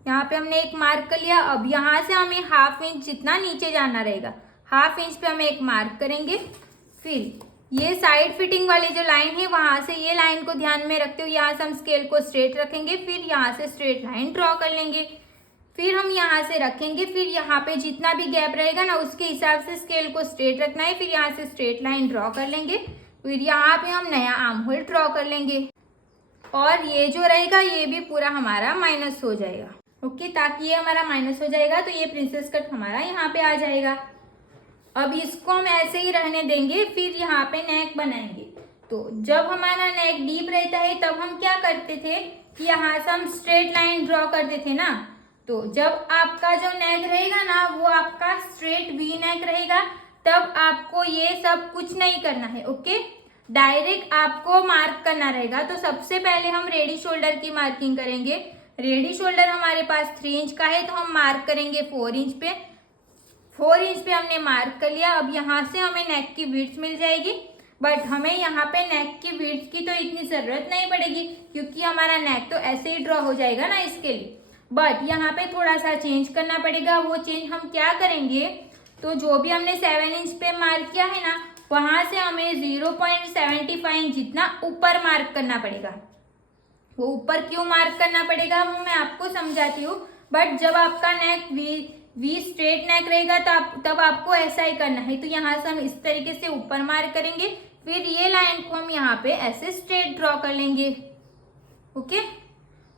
यहाँ पे हमने एक मार्क कर लिया। अब यहाँ से हमें 1/2 इंच जितना नीचे जाना रहेगा। 1/2 इंच पे हमें एक मार्क करेंगे। फिर ये साइड फिटिंग वाली जो लाइन है वहां से ये लाइन को ध्यान में रखते हुए यहाँ से हम स्केल को स्ट्रेट रखेंगे। फिर यहाँ से स्ट्रेट लाइन ड्रॉ कर लेंगे। फिर हम यहाँ से रखेंगे। फिर यहाँ पे जितना भी गैप रहेगा ना उसके हिसाब से स्केल को स्ट्रेट रखना है। फिर यहाँ से स्ट्रेट लाइन ड्रॉ कर लेंगे। फिर यहाँ पे हम नया आर्म होल ड्रॉ कर लेंगे और ये जो रहेगा ये भी पूरा हमारा माइनस हो जाएगा। ओके, ताकि ये हमारा माइनस हो जाएगा तो ये प्रिंसेस कट हमारा यहाँ पे आ जाएगा। अब इसको हम ऐसे ही रहने देंगे। फिर यहाँ पे नेक बनाएंगे। तो जब हमारा नेक डीप रहता है तब हम क्या करते थे कि यहाँ से हम स्ट्रेट लाइन ड्रॉ करते थे ना। तो जब आपका जो नेक रहेगा ना वो आपका स्ट्रेट वी नेक रहेगा। तब आपको ये सब कुछ नहीं करना है। ओके, डायरेक्ट आपको मार्क करना रहेगा। तो सबसे पहले हम रेडी शोल्डर की मार्किंग करेंगे। रेडी शोल्डर हमारे पास 3 इंच का है, तो हम मार्क करेंगे 4 इंच पे। 4 इंच पे हमने मार्क कर लिया। अब यहाँ से हमें नेक की विड्थ मिल जाएगी, बट हमें यहाँ पे नेक की विड्थ की तो इतनी जरूरत नहीं पड़ेगी, क्योंकि हमारा नेक तो ऐसे ही ड्रॉ हो जाएगा ना इसके लिए। बट यहाँ पे थोड़ा सा चेंज करना पड़ेगा। वो चेंज हम क्या करेंगे, तो जो भी हमने 7 इंच पे मार्क किया है ना, वहां से हमें 0.75 इंच जितना ऊपर मार्क करना पड़ेगा। वो ऊपर क्यों मार्क करना पड़ेगा वो मैं आपको समझाती हूँ। बट जब आपका नेक वी स्ट्रेट नेक रहेगा तब आपको ऐसा ही करना है। तो यहाँ से हम इस तरीके से ऊपर मार्क करेंगे, फिर ये लाइन को हम यहाँ पे ऐसे स्ट्रेट ड्रॉ कर लेंगे। ओके,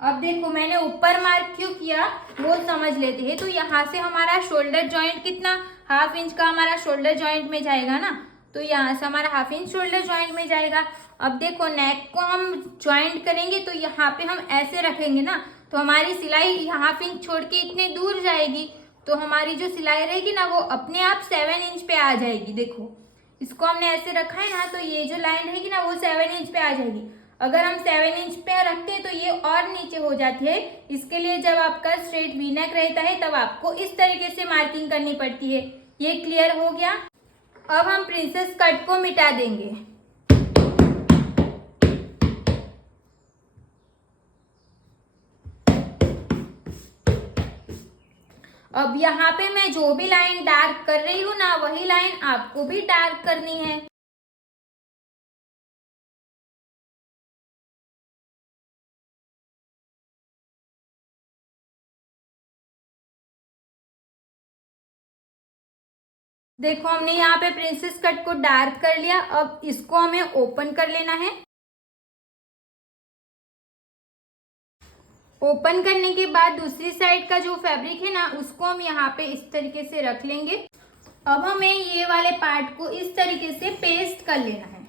अब देखो मैंने ऊपर मार्क क्यों किया वो समझ लेते हैं। तो यहाँ से हमारा शोल्डर जॉइंट कितना, 1/2 इंच का हमारा शोल्डर जॉइंट में जाएगा ना, तो यहाँ से हमारा 1/2 इंच शोल्डर जॉइंट में जाएगा। अब देखो नेक को हम ज्वाइंट करेंगे, तो यहाँ पे हम ऐसे रखेंगे ना, तो हमारी सिलाई 1/2 इंच छोड़ के इतने दूर जाएगी, तो हमारी जो सिलाई रहेगी ना वो अपने आप 7 इंच पे आ जाएगी। देखो इसको हमने ऐसे रखा है ना, तो ये जो लाइन रहेगी ना वो 7 इंच पे आ जाएगी। अगर हम 7 इंच पे रखते हैं तो ये और नीचे हो जाती है। इसके लिए जब आपका स्ट्रेट वी नेक रहता है तब आपको इस तरीके से मार्किंग करनी पड़ती है। ये क्लियर हो गया। अब हम प्रिंसेस कट को मिटा देंगे। अब यहाँ पे मैं जो भी लाइन डार्क कर रही हूँ ना, वही लाइन आपको भी डार्क करनी है। देखो हमने यहाँ पे प्रिंसेस कट को डार्क कर लिया। अब इसको हमें ओपन कर लेना है। ओपन करने के बाद दूसरी साइड का जो फैब्रिक है ना, उसको हम यहाँ पे इस तरीके से रख लेंगे। अब हमें ये वाले पार्ट को इस तरीके से पेस्ट कर लेना है,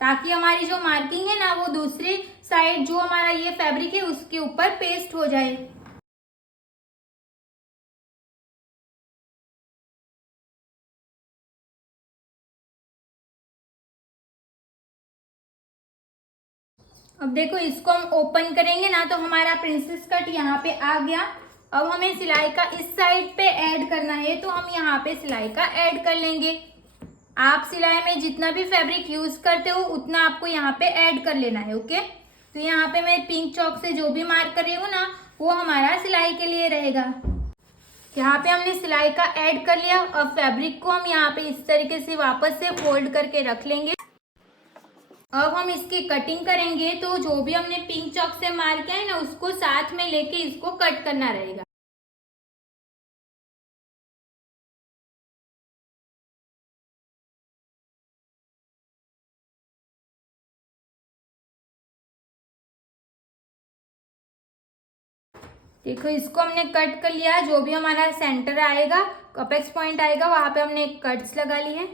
ताकि हमारी जो मार्किंग है ना वो दूसरी साइड जो हमारा ये फैब्रिक है उसके ऊपर पेस्ट हो जाए। अब देखो इसको हम ओपन करेंगे ना, तो हमारा प्रिंसेस कट यहाँ पे आ गया। अब हमें सिलाई का इस साइड पे ऐड करना है, तो हम यहाँ पे सिलाई का ऐड कर लेंगे। आप सिलाई में जितना भी फैब्रिक यूज करते हो उतना आपको यहाँ पे ऐड कर लेना है। ओके, तो यहाँ पे मैं पिंक चौक से जो भी मार्क कर रही हूँ ना, वो हमारा सिलाई के लिए रहेगा। यहाँ पे हमने सिलाई का ऐड कर लिया। अब फैब्रिक को हम यहाँ पे इस तरीके से वापस से फोल्ड करके रख लेंगे। अब हम इसकी कटिंग करेंगे, तो जो भी हमने पिंक चौक से मार्क किया है ना, उसको साथ में लेके इसको कट करना रहेगा। देखो इसको हमने कट कर लिया। जो भी हमारा सेंटर आएगा, अपेक्स पॉइंट आएगा, वहां पे हमने कट्स लगा लिए।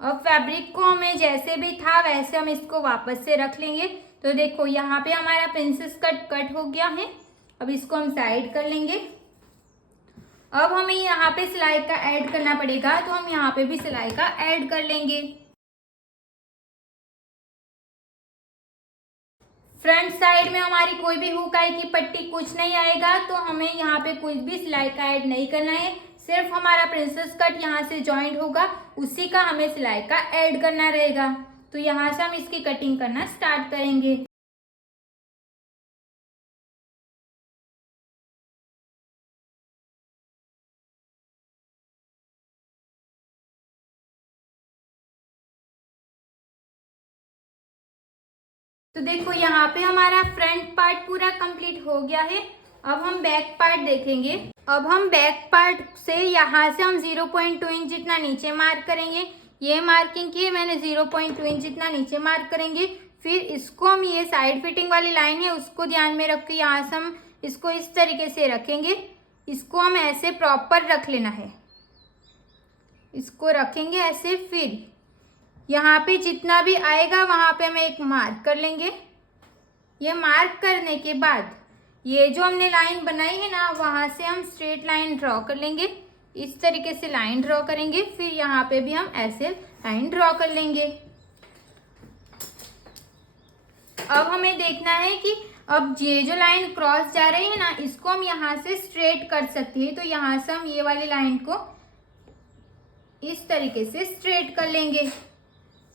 अब फैब्रिक को हमें जैसे भी था वैसे हम इसको वापस से रख लेंगे। तो देखो यहाँ पे हमारा प्रिंसेस कट कट हो गया है। अब इसको हम साइड कर लेंगे। अब हमें यहाँ पे सिलाई का ऐड करना पड़ेगा, तो हम यहाँ पे भी सिलाई का ऐड कर लेंगे। फ्रंट साइड में हमारी कोई भी हुकाई की पट्टी कुछ नहीं आएगा, तो हमें यहाँ पे कुछ भी सिलाई का ऐड नहीं करना है। सिर्फ हमारा प्रिंसेस कट यहाँ से जॉइंट होगा, उसी का हमें सिलाई का ऐड करना रहेगा। तो यहाँ से हम इसकी कटिंग करना स्टार्ट करेंगे। तो देखो यहाँ पे हमारा फ्रंट पार्ट पूरा कंप्लीट हो गया है। अब हम बैक पार्ट देखेंगे। अब हम बैक पार्ट से यहाँ से हम 0.2 इंच जितना नीचे मार्क करेंगे। ये मार्किंग की है मैंने, 0.2 इंच जितना नीचे मार्क करेंगे। फिर इसको हम ये साइड फिटिंग वाली लाइन है उसको ध्यान में रख के यहाँ से हम इसको इस तरीके से रखेंगे। इसको हम ऐसे प्रॉपर रख लेना है, इसको रखेंगे ऐसे। फिर यहाँ पे जितना भी आएगा वहां पे हम एक मार्क कर लेंगे। ये मार्क करने के बाद ये जो हमने लाइन बनाई है ना, वहां से हम स्ट्रेट लाइन ड्रॉ कर लेंगे। इस तरीके से लाइन ड्रॉ करेंगे, फिर यहाँ पे भी हम ऐसे लाइन ड्रॉ कर लेंगे। अब हमें देखना है कि अब ये जो लाइन क्रॉस जा रही है ना, इसको हम यहाँ से स्ट्रेट कर सकते हैं। तो यहाँ से हम ये वाली लाइन को इस तरीके से स्ट्रेट कर लेंगे।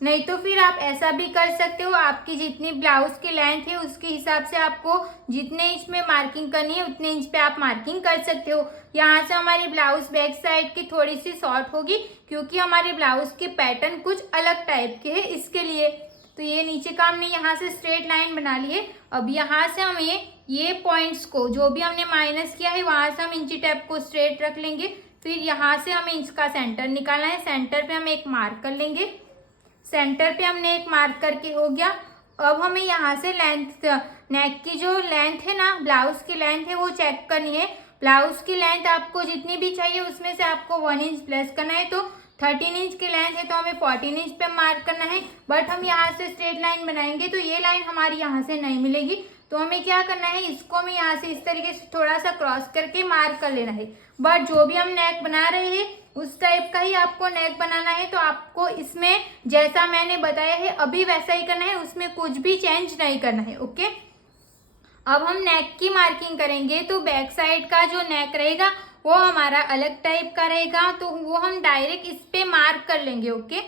नहीं तो फिर आप ऐसा भी कर सकते हो, आपकी जितनी ब्लाउज की लेंथ है उसके हिसाब से आपको जितने इंच में मार्किंग करनी है उतने इंच पे आप मार्किंग कर सकते हो। यहाँ से हमारी ब्लाउज बैक साइड की थोड़ी सी शॉर्ट होगी, क्योंकि हमारे ब्लाउज के पैटर्न कुछ अलग टाइप के है, इसके लिए। तो ये नीचे का हमने यहाँ से स्ट्रेट लाइन बना ली है। अब यहाँ से हमें ये पॉइंट्स को जो भी हमने माइनस किया है वहां से हम इंची टेप को स्ट्रेट रख लेंगे। फिर यहाँ से हमें इंच का सेंटर निकालना है। सेंटर पे हम एक मार्क कर लेंगे। सेंटर पे हमने एक मार्क करके हो गया। अब हमें यहाँ से लेंथ, नेक की जो लेंथ है ना, ब्लाउज की लेंथ है वो चेक करनी है। ब्लाउज की लेंथ आपको जितनी भी चाहिए उसमें से आपको 1 इंच प्लस करना है। तो 13 इंच की लेंथ है तो हमें 14 इंच पे मार्क करना है। बट हम यहाँ से स्ट्रेट लाइन बनाएंगे तो ये लाइन हमारी यहाँ से नहीं मिलेगी। तो हमें क्या करना है, इसको हमें यहाँ से इस तरीके से थोड़ा सा क्रॉस करके मार्क कर लेना है। बट जो भी हम नेक बना रहे हैं उस टाइप का ही आपको नेक बनाना है। तो आपको इसमें जैसा मैंने बताया है अभी वैसा ही करना है, उसमें कुछ भी चेंज नहीं करना है। ओके, अब हम नेक की मार्किंग करेंगे। तो बैक साइड का जो नेक रहेगा वो हमारा अलग टाइप का रहेगा, तो वो हम डायरेक्ट इस पे मार्क कर लेंगे। ओके,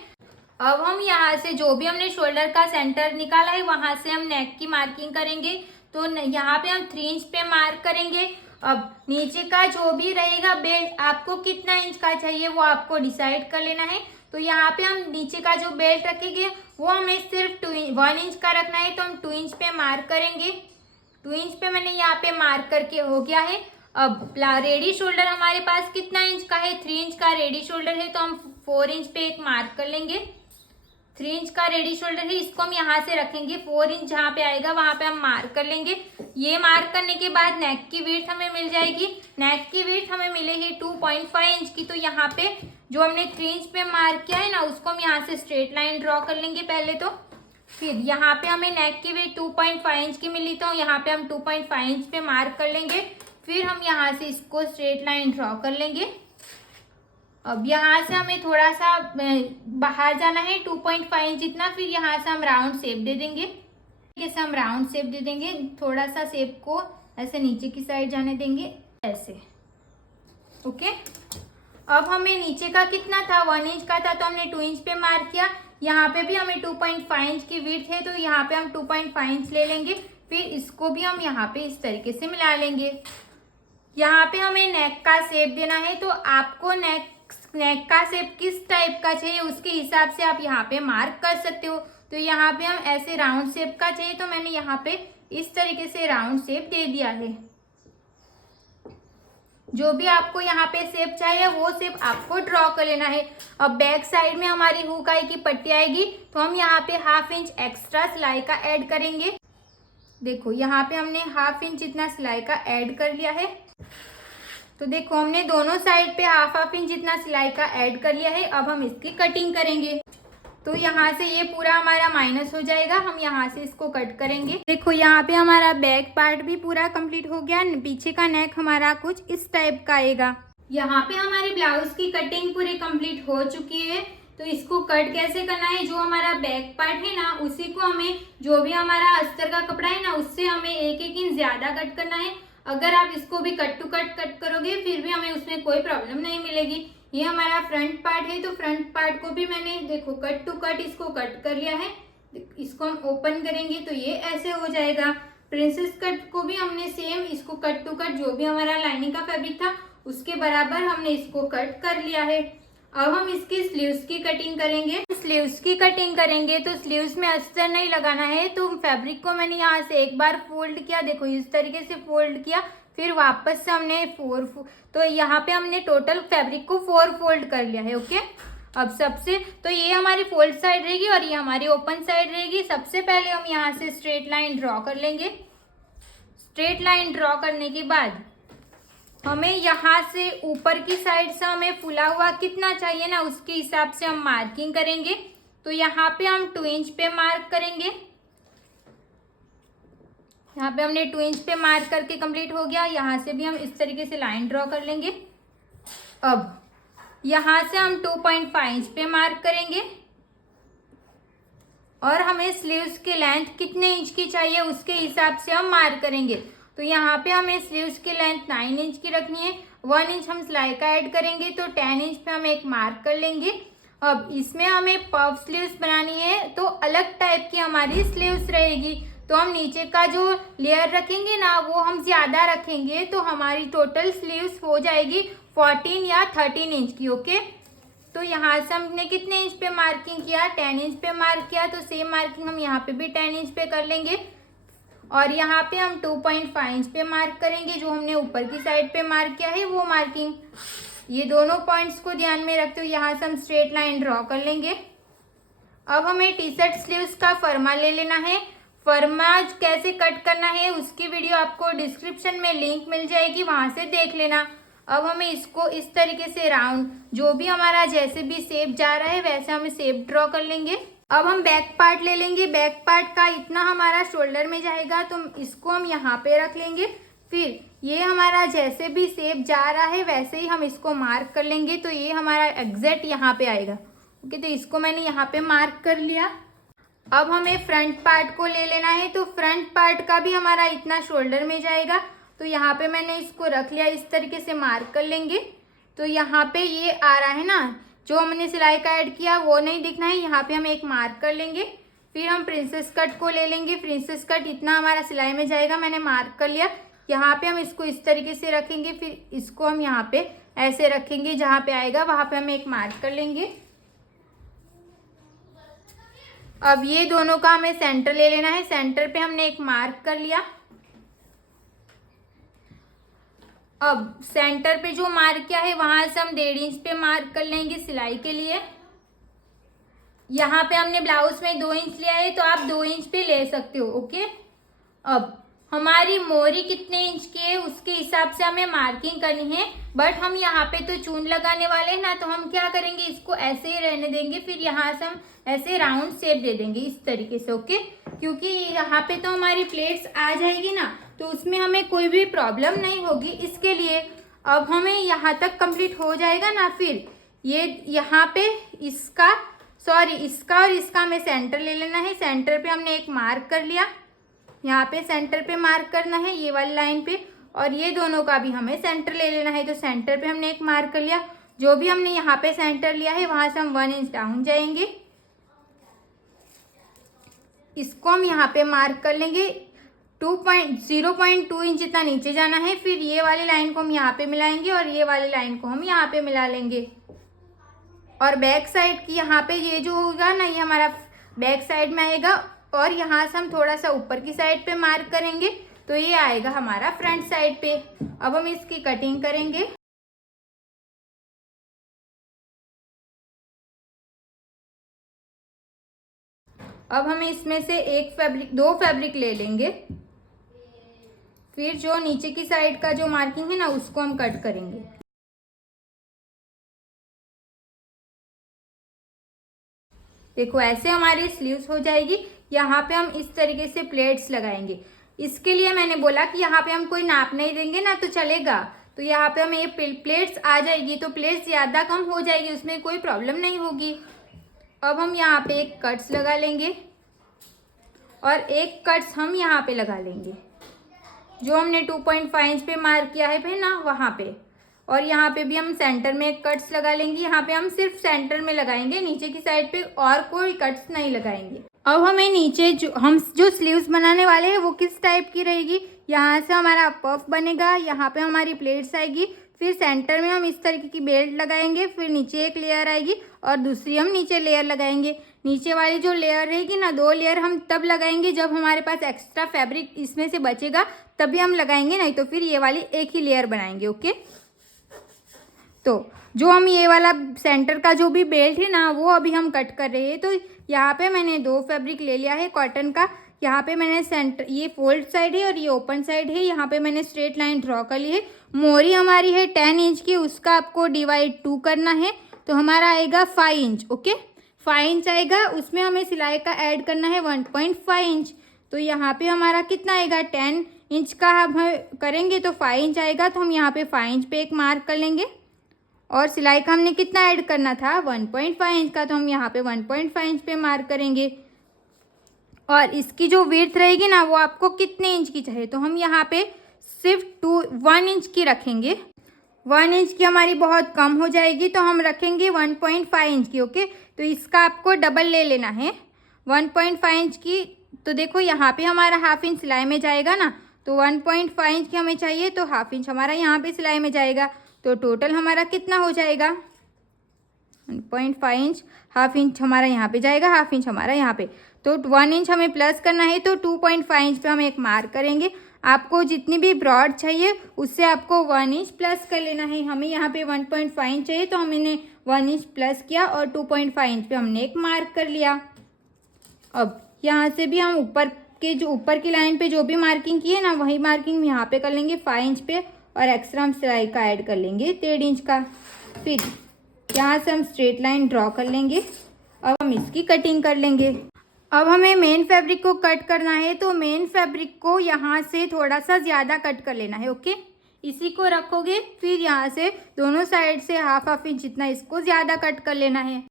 अब हम यहाँ से जो भी हमने शोल्डर का सेंटर निकाला है वहां से हम नेक की मार्किंग करेंगे। तो यहाँ पे हम 3 इंच पे मार्क करेंगे। अब नीचे का जो भी रहेगा बेल्ट, आपको कितना इंच का चाहिए वो आपको डिसाइड कर लेना है। तो यहाँ पे हम नीचे का जो बेल्ट रखेंगे वो हमें सिर्फ 1 इंच का रखना है। तो हम 2 इंच पे मार्क करेंगे। 2 इंच पे मैंने यहाँ पे मार्क करके हो गया है। अब रेडी शोल्डर हमारे पास कितना इंच का है, 3 इंच का रेडी शोल्डर है, तो हम 4 इंच पे एक मार्क कर लेंगे। 3 इंच का रेडी शोल्डर है, इसको हम यहाँ से रखेंगे। 4 इंच जहाँ पे आएगा वहां पे हम मार्क कर लेंगे। ये मार्क करने के बाद नेक की विड्थ हमें मिल जाएगी। नेक की विड्थ हमें मिलेगी 2.5 इंच की। तो यहाँ पे जो हमने 3 इंच पे मार्क किया है ना, उसको हम यहाँ से स्ट्रेट लाइन ड्रॉ कर लेंगे पहले। तो फिर यहाँ पे हमें नेक की विड्थ 2.5 इंच की मिली, तो यहाँ पे हम 2.5 इंच पे मार्क कर लेंगे। फिर हम यहाँ से इसको स्ट्रेट लाइन ड्रॉ कर लेंगे। अब यहाँ से हमें थोड़ा सा बाहर जाना है 2.5 इंच जितना। फिर यहाँ से हम राउंड शेप दे देंगे। जैसे हम राउंड शेप दे देंगे, थोड़ा सा शेप को ऐसे नीचे की साइड जाने देंगे ऐसे। ओके, अब हमें नीचे का कितना था, 1 इंच का था, तो हमने 2 इंच पे मार्क किया। यहाँ पे भी हमें 2.5 इंच की विड्थ है, तो यहाँ पे हम 2.5 इंच ले लेंगे। फिर इसको भी हम यहाँ पे इस तरीके से मिला लेंगे। यहाँ पे हमें नेक का शेप देना है, तो आपको नेक का शेप किस टाइप का चाहिए उसके हिसाब से आप यहाँ पे मार्क कर सकते हो। तो यहाँ पे हम ऐसे राउंड शेप का चाहिए, तो मैंने यहाँ पे इस तरीके से राउंड शेप दे दिया है। जो भी आपको यहाँ पे शेप चाहिए वो शेप आपको ड्रॉ कर लेना है। अब बैक साइड में हमारी हुक आई की पट्टी आएगी, तो हम यहाँ पे 1/2 इंच एक्स्ट्रा सिलाई का ऐड करेंगे। देखो यहाँ पे हमने 1/2 इंच इतना सिलाई का ऐड कर लिया है। तो देखो हमने दोनों साइड पे 1/2 इंच जितना सिलाई का ऐड कर लिया है। अब हम इसकी कटिंग करेंगे। तो यहाँ से ये पूरा हमारा माइनस हो जाएगा, हम यहाँ से इसको कट करेंगे। देखो यहाँ पे हमारा बैक पार्ट भी पूरा कंप्लीट हो गया। पीछे का नेक हमारा कुछ इस टाइप का आएगा। यहाँ पे हमारी ब्लाउज की कटिंग पूरी कंप्लीट हो चुकी है। तो इसको कट कैसे करना है, जो हमारा बैक पार्ट है ना उसी को हमें, जो भी हमारा अस्तर का कपड़ा है ना उससे हमें 1-1 इंच ज्यादा कट करना है। अगर आप इसको भी कट टू कट करोगे फिर भी हमें उसमें कोई प्रॉब्लम नहीं मिलेगी। ये हमारा फ्रंट पार्ट है, तो फ्रंट पार्ट को भी मैंने देखो कट टू कट इसको कट कर लिया है। इसको हम ओपन करेंगे तो ये ऐसे हो जाएगा। प्रिंसेस कट को भी हमने सेम इसको कट टू कट जो भी हमारा लाइनिंग का फैब्रिक था उसके बराबर हमने इसको कट कर लिया है। अब हम इसकी स्लीव्स की कटिंग करेंगे। स्लीव्स की कटिंग करेंगे तो स्लीव्स में अस्तर नहीं लगाना है। तो फैब्रिक को मैंने यहाँ से एक बार फोल्ड किया, देखो इस तरीके से फोल्ड किया, फिर वापस से हमने तो यहाँ पे हमने टोटल फैब्रिक को 4 फोल्ड कर लिया है। ओके, अब सबसे तो ये हमारी फोल्ड साइड रहेगी और ये हमारी ओपन साइड रहेगी। सबसे पहले हम यहाँ से स्ट्रेट लाइन ड्रॉ कर लेंगे। स्ट्रेट लाइन ड्रॉ करने के बाद हमें यहाँ से ऊपर की साइड से हमें फुला हुआ कितना चाहिए ना उसके हिसाब से हम मार्किंग करेंगे। तो यहाँ पे हम 2 इंच पे मार्क करेंगे। यहाँ पे हमने 2 इंच पे मार्क करके कंप्लीट हो गया। यहाँ से भी हम इस तरीके से लाइन ड्रॉ कर लेंगे। अब यहाँ से हम 2.5 इंच पे मार्क करेंगे और हमें स्लीव्स की लेंथ कितने इंच की चाहिए उसके हिसाब से हम मार्क करेंगे। तो यहाँ पे हमें स्लीव्स की लेंथ 9 इंच की रखनी है। 1 इंच हम सिलाई का ऐड करेंगे तो 10 इंच पे हम एक मार्क कर लेंगे। अब इसमें हमें पफ स्लीव्स बनानी है तो अलग टाइप की हमारी स्लीव्स रहेगी। तो हम नीचे का जो लेयर रखेंगे ना वो हम ज़्यादा रखेंगे तो हमारी टोटल स्लीव्स हो जाएगी 14 या 13 इंच की। ओके, तो यहाँ से हमने कितने इंच पे मार्किंग किया, 10 इंच पे मार्क किया, तो सेम मार्किंग हम यहाँ पे भी 10 इंच पे कर लेंगे। और यहाँ पे हम 2.5 इंच पे मार्क करेंगे, जो हमने ऊपर की साइड पे मार्क किया है वो मार्किंग। ये दोनों पॉइंट्स को ध्यान में रखते हुए यहाँ से हम स्ट्रेट लाइन ड्रॉ कर लेंगे। अब हमें टी शर्ट स्लीव्स का फर्मा ले लेना है। फर्मा कैसे कट करना है उसकी वीडियो आपको डिस्क्रिप्शन में लिंक मिल जाएगी, वहां से देख लेना। अब हमें इसको इस तरीके से राउंड, जो भी हमारा जैसे भी शेप जा रहा है वैसे हमें शेप ड्रॉ कर लेंगे। अब हम बैक पार्ट ले लेंगे। बैक पार्ट का इतना हमारा शोल्डर में जाएगा तो इसको हम यहाँ पे रख लेंगे। फिर ये हमारा जैसे भी शेप जा रहा है वैसे ही हम इसको मार्क कर लेंगे। तो ये हमारा एग्जैक्ट यहाँ पे आएगा। ओके, तो इसको मैंने यहाँ पे मार्क कर लिया। अब हमें फ्रंट पार्ट को ले लेना है। तो फ्रंट पार्ट का भी हमारा इतना शोल्डर में जाएगा। तो यहाँ पे मैंने इसको रख लिया, इस तरीके से मार्क कर लेंगे। तो यहाँ पे ये आ रहा है ना, जो हमने सिलाई का ऐड किया वो नहीं दिखना है, यहाँ पे हम एक मार्क कर लेंगे। फिर हम प्रिंसेस कट को ले लेंगे। प्रिंसेस कट इतना हमारा सिलाई में जाएगा, मैंने मार्क कर लिया। यहाँ पे हम इसको इस तरीके से रखेंगे, फिर इसको हम यहाँ पे ऐसे रखेंगे, जहाँ पे आएगा वहाँ पे हम एक मार्क कर लेंगे। अब ये दोनों का हमें सेंटर ले लेना है। सेंटर पे हमने एक मार्क कर लिया। अब सेंटर पे जो मार्क किया है वहां से हम 1.5 इंच पे मार्क कर लेंगे सिलाई के लिए। यहाँ पे हमने ब्लाउज में 2 इंच लिया है तो आप 2 इंच पे ले सकते हो। ओके, अब हमारी मोरी कितने इंच की है उसके हिसाब से हमें मार्किंग करनी है। बट हम यहाँ पे तो चून लगाने वाले हैं ना, तो हम क्या करेंगे, इसको ऐसे ही रहने देंगे। फिर यहाँ से हम ऐसे राउंड शेप दे देंगे इस तरीके से। ओके, क्योंकि यहाँ पे तो हमारी प्लेट्स आ जाएगी ना, तो उसमें हमें कोई भी प्रॉब्लम नहीं होगी। इसके लिए अब हमें यहाँ तक कंप्लीट हो जाएगा ना, फिर ये यहाँ पे इसका और इसका हमें सेंटर ले लेना है। सेंटर पे हमने एक मार्क कर लिया, यहाँ पे सेंटर पे मार्क करना है ये वाली लाइन पे, और ये दोनों का भी हमें सेंटर ले लेना है। तो सेंटर पे हमने एक मार्क कर लिया। जो भी हमने यहाँ पे सेंटर लिया है वहां से हम 1 इंच डाउन जाएंगे। इसको हम यहाँ पे मार्क कर लेंगे। 0.2 इंच जितना नीचे जाना है। फिर ये वाली लाइन को हम यहाँ पे मिलाएंगे और ये वाली लाइन को हम यहाँ पे मिला लेंगे। और बैक साइड की यहाँ पे ये जो होगा ना, ये हमारा बैक साइड में आएगा। और यहाँ से हम थोड़ा सा ऊपर की साइड पे मार्क करेंगे तो ये आएगा हमारा फ्रंट साइड पे। अब हम इसकी कटिंग करेंगे। अब हम इसमें से दो फैब्रिक ले लेंगे। फिर जो नीचे की साइड का जो मार्किंग है ना उसको हम कट करेंगे। देखो ऐसे हमारी स्लीव्स हो जाएगी। यहाँ पे हम इस तरीके से प्लेट्स लगाएंगे। इसके लिए मैंने बोला कि यहाँ पे हम कोई नाप नहीं देंगे ना तो चलेगा। तो यहाँ पे हमें ये प्लेट्स आ जाएगी, तो प्लेट्स ज़्यादा कम हो जाएगी, उसमें कोई प्रॉब्लम नहीं होगी। अब हम यहाँ पे एक कट्स लगा लेंगे और एक कट्स हम यहाँ पे लगा लेंगे, जो हमने 2.5 इंच पे मार्क किया है फिर ना वहाँ पे। और यहाँ पे भी हम सेंटर में एक कट्स लगा लेंगे। यहाँ पे हम सिर्फ सेंटर में लगाएंगे, नीचे की साइड पे और कोई कट्स नहीं लगाएंगे। अब हमें नीचे जो स्लीव्स बनाने वाले हैं वो किस टाइप की रहेगी, यहाँ से हमारा पफ बनेगा, यहाँ पे हमारी प्लेट्स आएगी, फिर सेंटर में हम इस तरीके की बेल्ट लगाएंगे, फिर नीचे एक लेयर आएगी और दूसरी हम नीचे लेयर लगाएंगे। नीचे वाली जो लेयर रहेगी ना, 2 लेयर हम तब लगाएंगे जब हमारे पास एक्स्ट्रा फैब्रिक इसमें से बचेगा, तभी हम लगाएंगे, नहीं तो फिर ये वाली एक ही लेयर बनाएंगे। ओके, तो जो हम ये वाला सेंटर का जो भी बेल्ट है ना वो अभी हम कट कर रहे हैं। तो यहाँ पे मैंने 2 फैब्रिक ले लिया है कॉटन का। यहाँ पे मैंने सेंटर, ये फोल्ड साइड है और ये ओपन साइड है, यहाँ पे मैंने स्ट्रेट लाइन ड्रॉ कर ली है। मोरी हमारी है 10 इंच की, उसका आपको डिवाइड 2 करना है, तो हमारा आएगा 5 इंच। ओके, 5 इंच आएगा, उसमें हमें सिलाई का ऐड करना है 1.5 इंच। तो यहाँ पे हमारा कितना आएगा, 10 इंच का हम करेंगे तो 5 इंच आएगा। तो हम यहाँ पे 5 इंच पे एक मार्क कर लेंगे और सिलाई का हमने कितना ऐड करना था, 1.5 इंच का, तो हम यहाँ पे 1.5 इंच पे मार्क करेंगे। और इसकी जो विड्थ रहेगी ना वो आपको कितने इंच की चाहिए, तो हम यहाँ पे सिर्फ 1 इंच की रखेंगे। 1 इंच की हमारी बहुत कम हो जाएगी, तो हम रखेंगे 1.5 इंच की। ओके, तो इसका आपको डबल ले लेना है 1.5 इंच की। तो देखो यहाँ पे हमारा हाफ इंच सिलाई में जाएगा ना, तो 1.5 इंच की हमें चाहिए, तो हाफ इंच हमारा यहाँ पे सिलाई में जाएगा। तो टोटल हमारा कितना हो जाएगा, 1.5 इंच, हाफ इंच हमारा यहाँ पे जाएगा, हाफ इंच हमारा यहाँ पे। तो 1 इंच हमें प्लस करना है, तो 2.5 इंच पे हम एक मार्क करेंगे। आपको जितनी भी ब्रॉड चाहिए उससे आपको 1 इंच प्लस कर लेना है। हमें यहाँ पे 1.5 इंच चाहिए, तो हमने 1 इंच प्लस किया और 2.5 इंच पे हमने एक मार्क कर लिया। अब यहाँ से भी हम ऊपर की लाइन पे जो भी मार्किंग की है ना, वही मार्किंग यहाँ पे कर लेंगे 5 इंच पे, और एक्स्ट्रा हम सिलाई का ऐड कर लेंगे 1.5 इंच का। फिर यहाँ से हम स्ट्रेट लाइन ड्रॉ कर लेंगे। अब हम इसकी कटिंग कर लेंगे। अब हमें मेन फैब्रिक को कट करना है, तो मेन फैब्रिक को यहाँ से थोड़ा सा ज़्यादा कट कर लेना है। ओके, इसी को रखोगे, फिर यहाँ से दोनों साइड से हाफ इंच जितना इसको ज़्यादा कट कर लेना है।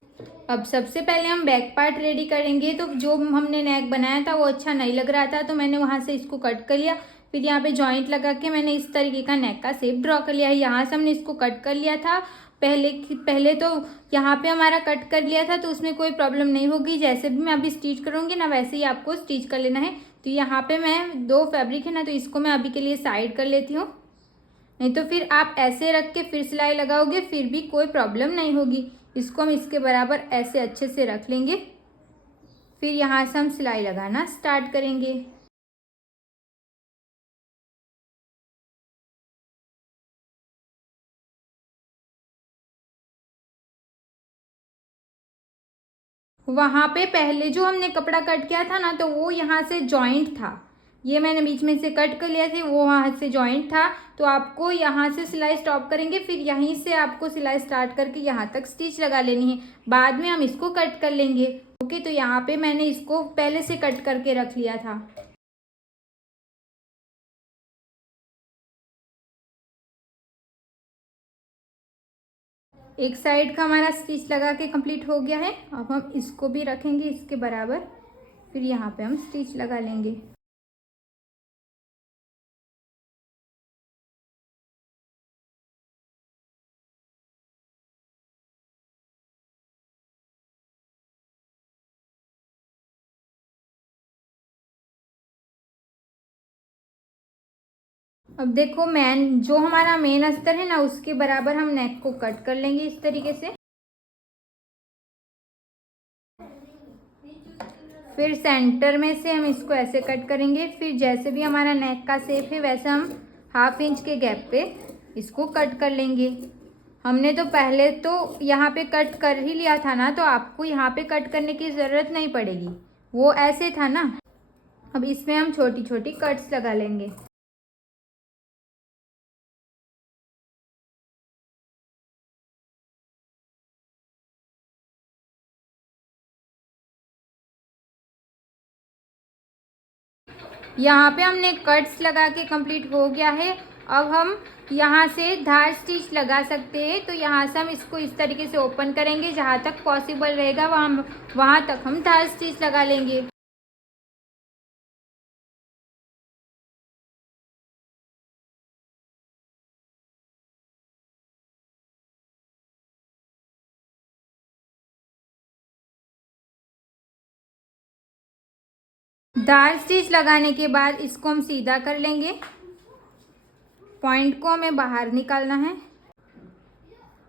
अब सबसे पहले हम बैक पार्ट रेडी करेंगे। तो जो हमने नेक बनाया था वो अच्छा नहीं लग रहा था, तो मैंने वहाँ से इसको कट कर लिया। फिर यहाँ पे जॉइंट लगा के मैंने इस तरीके का नेक का शेप ड्रॉ कर लिया है। यहाँ से हमने इसको कट कर लिया था पहले तो यहाँ पे हमारा कट कर लिया था, तो उसमें कोई प्रॉब्लम नहीं होगी। जैसे भी मैं अभी स्टिच करूँगी ना, वैसे ही आपको स्टिच कर लेना है। तो यहाँ पे मैं 2 फैब्रिक है ना, तो इसको मैं अभी के लिए साइड कर लेती हूँ, नहीं तो फिर आप ऐसे रख के फिर सिलाई लगाओगे फिर भी कोई प्रॉब्लम नहीं होगी। इसको हम इसके बराबर ऐसे अच्छे से रख लेंगे। फिर यहाँ से हम सिलाई लगाना स्टार्ट करेंगे। वहाँ पे पहले जो हमने कपड़ा कट किया था ना, तो वो यहाँ से जॉइंट था, ये मैंने बीच में से कट कर लिया था, वो वहाँ से जॉइंट था। तो आपको यहाँ से सिलाई स्टॉप करेंगे, फिर यहीं से आपको सिलाई स्टार्ट करके यहाँ तक स्टिच लगा लेनी है। बाद में हम इसको कट कर लेंगे। ओके, तो यहाँ पे मैंने इसको पहले से कट करके रख लिया था। एक साइड का हमारा स्टिच लगा के कंप्लीट हो गया है। अब हम इसको भी रखेंगे इसके बराबर, फिर यहाँ पे हम स्टिच लगा लेंगे। अब देखो जो हमारा मेन अस्तर है ना, उसके बराबर हम नेक को कट कर लेंगे इस तरीके से। फिर सेंटर में से हम इसको ऐसे कट करेंगे। फिर जैसे भी हमारा नेक का शेप है वैसे हम हाफ इंच के गैप पे इसको कट कर लेंगे। हमने तो पहले तो यहाँ पे कट कर ही लिया था ना, तो आपको यहाँ पे कट करने की ज़रूरत नहीं पड़ेगी, वो ऐसे था ना। अब इसमें हम छोटी छोटी कट्स लगा लेंगे। यहाँ पे हमने कट्स लगा के कंप्लीट हो गया है। अब हम यहाँ से धार स्टिच लगा सकते हैं। तो यहाँ से हम इसको इस तरीके से ओपन करेंगे, जहाँ तक पॉसिबल रहेगा वहाँ तक हम धार स्टिच लगा लेंगे। धार स्टिच लगाने के बाद इसको हम सीधा कर लेंगे। पॉइंट को हमें बाहर निकालना है।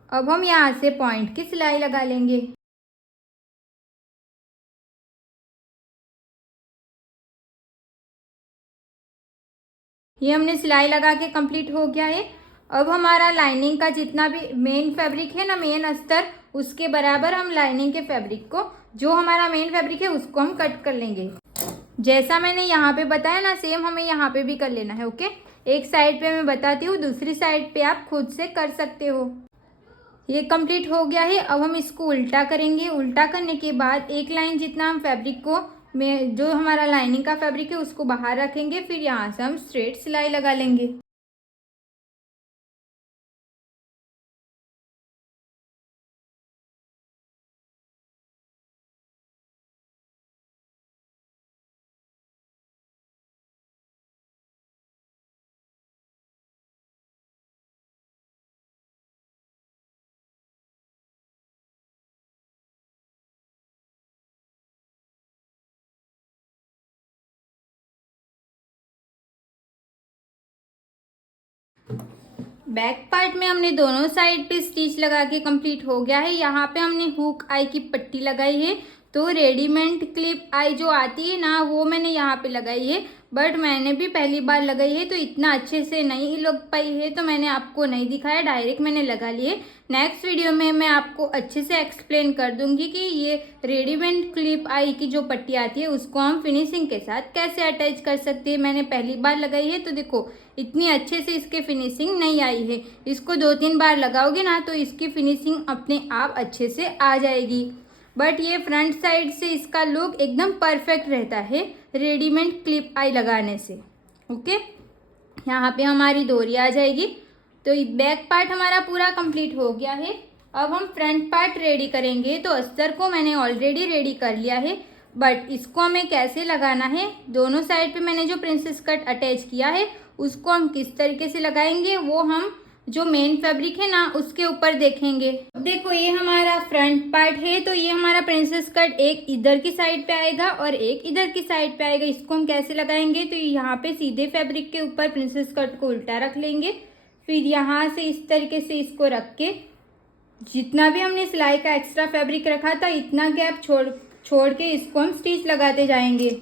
अब हम यहाँ से पॉइंट की सिलाई लगा लेंगे। ये हमने सिलाई लगा के कंप्लीट हो गया है। अब हमारा लाइनिंग का जितना भी मेन फैब्रिक है ना, मेन अस्तर, उसके बराबर हम लाइनिंग के फैब्रिक को, जो हमारा मेन फैब्रिक है उसको हम कट कर लेंगे। जैसा मैंने यहाँ पे बताया ना, सेम हमें यहाँ पे भी कर लेना है। ओके, एक साइड पे मैं बताती हूँ, दूसरी साइड पे आप खुद से कर सकते हो। ये कंप्लीट हो गया है। अब हम इसको उल्टा करेंगे। उल्टा करने के बाद एक लाइन जितना हम फैब्रिक को में जो हमारा लाइनिंग का फैब्रिक है उसको बाहर रखेंगे। फिर यहाँ से हम स्ट्रेट सिलाई लगा लेंगे। बैक पार्ट में हमने दोनों साइड पे स्टिच लगा के कंप्लीट हो गया है। यहाँ पे हमने हुक आई की पट्टी लगाई है। तो रेडीमेड क्लिप आई जो आती है ना, वो मैंने यहाँ पे लगाई है, बट मैंने भी पहली बार लगाई है तो इतना अच्छे से नहीं लग पाई है, तो मैंने आपको नहीं दिखाया, डायरेक्ट मैंने लगा लिए। नेक्स्ट वीडियो में मैं आपको अच्छे से एक्सप्लेन कर दूंगी कि ये रेडीमेड क्लिप आई की जो पट्टी आती है उसको हम फिनिशिंग के साथ कैसे अटैच कर सकते हैं। मैंने पहली बार लगाई है तो देखो इतनी अच्छे से इसके फिनिशिंग नहीं आई है। इसको 2-3 बार लगाओगे ना तो इसकी फिनिशिंग अपने आप अच्छे से आ जाएगी। बट ये फ्रंट साइड से इसका लुक एकदम परफेक्ट रहता है रेडीमेड क्लिप आई लगाने से। ओके, यहाँ पे हमारी डोरी आ जाएगी। तो बैक पार्ट हमारा पूरा कंप्लीट हो गया है। अब हम फ्रंट पार्ट रेडी करेंगे। तो अस्तर को मैंने ऑलरेडी रेडी कर लिया है, बट इसको हमें कैसे लगाना है, दोनों साइड पे मैंने जो प्रिंसेस कट अटैच किया है उसको हम किस तरीके से लगाएंगे वो हम जो मेन फैब्रिक है ना उसके ऊपर देखेंगे। देखो ये हमारा फ्रंट पार्ट है, तो ये हमारा प्रिंसेस कट एक इधर की साइड पे आएगा और एक इधर की साइड पे आएगा। इसको हम कैसे लगाएंगे, तो यहाँ पे सीधे फैब्रिक के ऊपर प्रिंसेस कट को उल्टा रख लेंगे, फिर यहाँ से इस तरीके से इसको रख के जितना भी हमने सिलाई का एक्स्ट्रा फैब्रिक रखा था इतना गैप छोड़ के इसको हम स्टिच लगाते जाएंगे।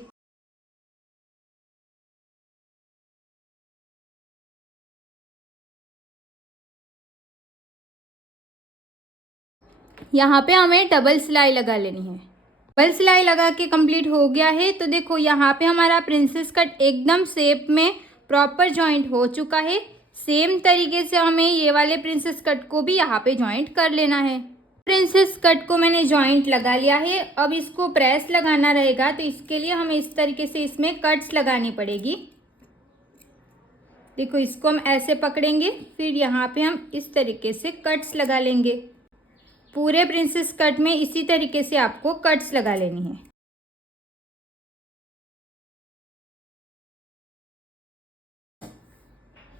यहाँ पे हमें डबल सिलाई लगा लेनी है। डबल सिलाई लगा के कंप्लीट हो गया है। तो देखो यहाँ पे हमारा प्रिंसेस कट एकदम शेप में प्रॉपर जॉइंट हो चुका है। सेम तरीके से हमें ये वाले प्रिंसेस कट को भी यहाँ पे जॉइंट कर लेना है। प्रिंसेस कट को मैंने जॉइंट लगा लिया है। अब इसको प्रेस लगाना रहेगा, तो इसके लिए हमें इस तरीके से इसमें कट्स लगानी पड़ेगी। देखो इसको हम ऐसे पकड़ेंगे, फिर यहाँ पे हम इस तरीके से कट्स लगा लेंगे। पूरे प्रिंसेस कट में इसी तरीके से आपको कट्स लगा लेनी है।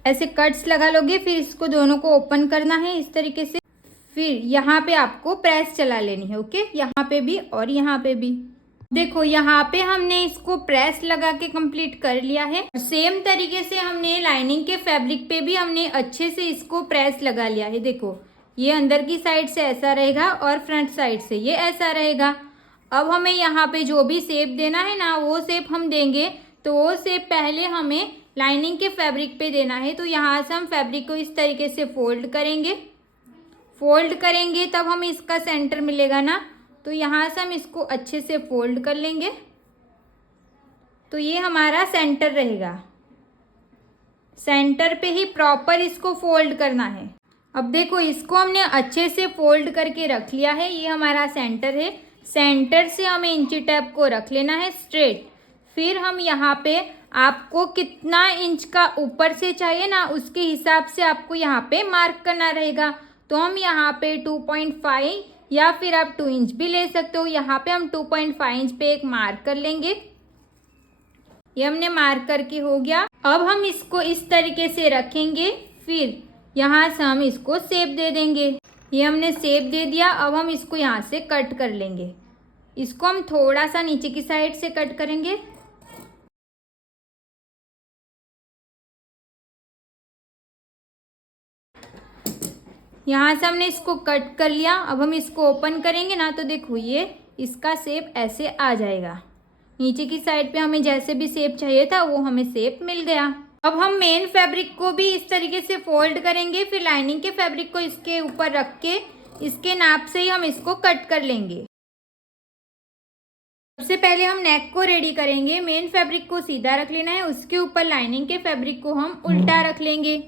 ऐसे कट्स लगा लोगे, फिर इसको दोनों को ओपन करना है इस तरीके से। फिर यहाँ पे आपको प्रेस चला लेनी है। ओके, यहाँ पे भी और यहाँ पे भी। देखो यहाँ पे हमने इसको प्रेस लगा के कंप्लीट कर लिया है। सेम तरीके से हमने लाइनिंग के फैब्रिक पे भी हमने अच्छे से इसको प्रेस लगा लिया है। देखो ये अंदर की साइड से ऐसा रहेगा और फ्रंट साइड से ये ऐसा रहेगा। अब हमें यहाँ पे जो भी शेप देना है ना वो शेप हम देंगे, तो वो शेप पहले हमें लाइनिंग के फैब्रिक पे देना है। तो यहाँ से हम फैब्रिक को इस तरीके से फोल्ड करेंगे तब हमें इसका सेंटर मिलेगा ना। तो यहाँ से हम इसको अच्छे से फोल्ड कर लेंगे, तो ये हमारा सेंटर रहेगा। सेंटर पे ही प्रॉपर इसको फोल्ड करना है। अब देखो इसको हमने अच्छे से फोल्ड करके रख लिया है। ये हमारा सेंटर है। सेंटर से हमें इंची टेप को रख लेना है स्ट्रेट। फिर हम यहाँ पे आपको कितना इंच का ऊपर से चाहिए ना उसके हिसाब से आपको यहाँ पे मार्क करना रहेगा। तो हम यहाँ पे 2.5 या फिर आप 2 इंच भी ले सकते हो। यहाँ पे हम 2.5 इंच पे एक मार्क कर लेंगे। ये हमने मार्क करके हो गया। अब हम इसको इस तरीके से रखेंगे, फिर यहाँ से हम इसको शेप दे देंगे। ये हमने शेप दे दिया। अब हम इसको यहाँ से कट कर लेंगे। इसको हम थोड़ा सा नीचे की साइड से कट करेंगे। यहाँ से हमने इसको कट कर लिया। अब हम इसको ओपन करेंगे ना, तो देखो ये इसका शेप ऐसे आ जाएगा। नीचे की साइड पे हमें जैसे भी शेप चाहिए था वो हमें शेप मिल गया। अब हम मेन फैब्रिक को भी इस तरीके से फोल्ड करेंगे, फिर लाइनिंग के फैब्रिक को इसके ऊपर रख के इसके नाप से ही हम इसको कट कर लेंगे। सबसे पहले हम नेक को रेडी करेंगे। मेन फैब्रिक को सीधा रख लेना है, उसके ऊपर लाइनिंग के फैब्रिक को हम उल्टा रख लेंगे।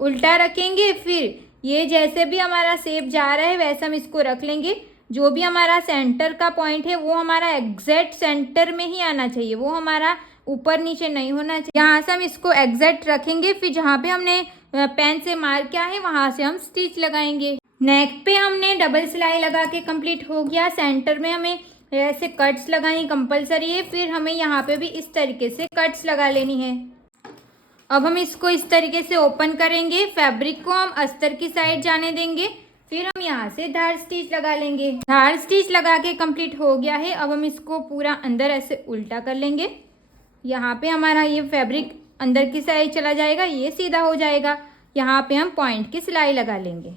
उल्टा रखेंगे, फिर ये जैसे भी हमारा शेप जा रहा है वैसे हम इसको रख लेंगे। जो भी हमारा सेंटर का पॉइंट है वो हमारा एग्जैक्ट सेंटर में ही आना चाहिए, वो हमारा ऊपर नीचे नहीं होना चाहिए। यहाँ से हम इसको एग्जैक्ट रखेंगे, फिर जहाँ पे हमने पेन से मार्क किया है वहाँ से हम स्टिच लगाएंगे। नेक पे हमने डबल सिलाई लगा के कंप्लीट हो गया। सेंटर में हमें ऐसे कट्स लगानी कंपलसरी है, फिर हमें यहाँ पे भी इस तरीके से कट्स लगा लेनी है। अब हम इसको इस तरीके से ओपन करेंगे। फैब्रिक को हम अस्तर की साइड जाने देंगे, फिर हम यहाँ से धार स्टिच लगा लेंगे। धार स्टिच लगा के कंप्लीट हो गया है। अब हम इसको पूरा अंदर ऐसे उल्टा कर लेंगे। यहाँ पे हमारा ये फैब्रिक अंदर की साइड चला जाएगा, ये सीधा हो जाएगा। यहाँ पे हम पॉइंट की सिलाई लगा लेंगे।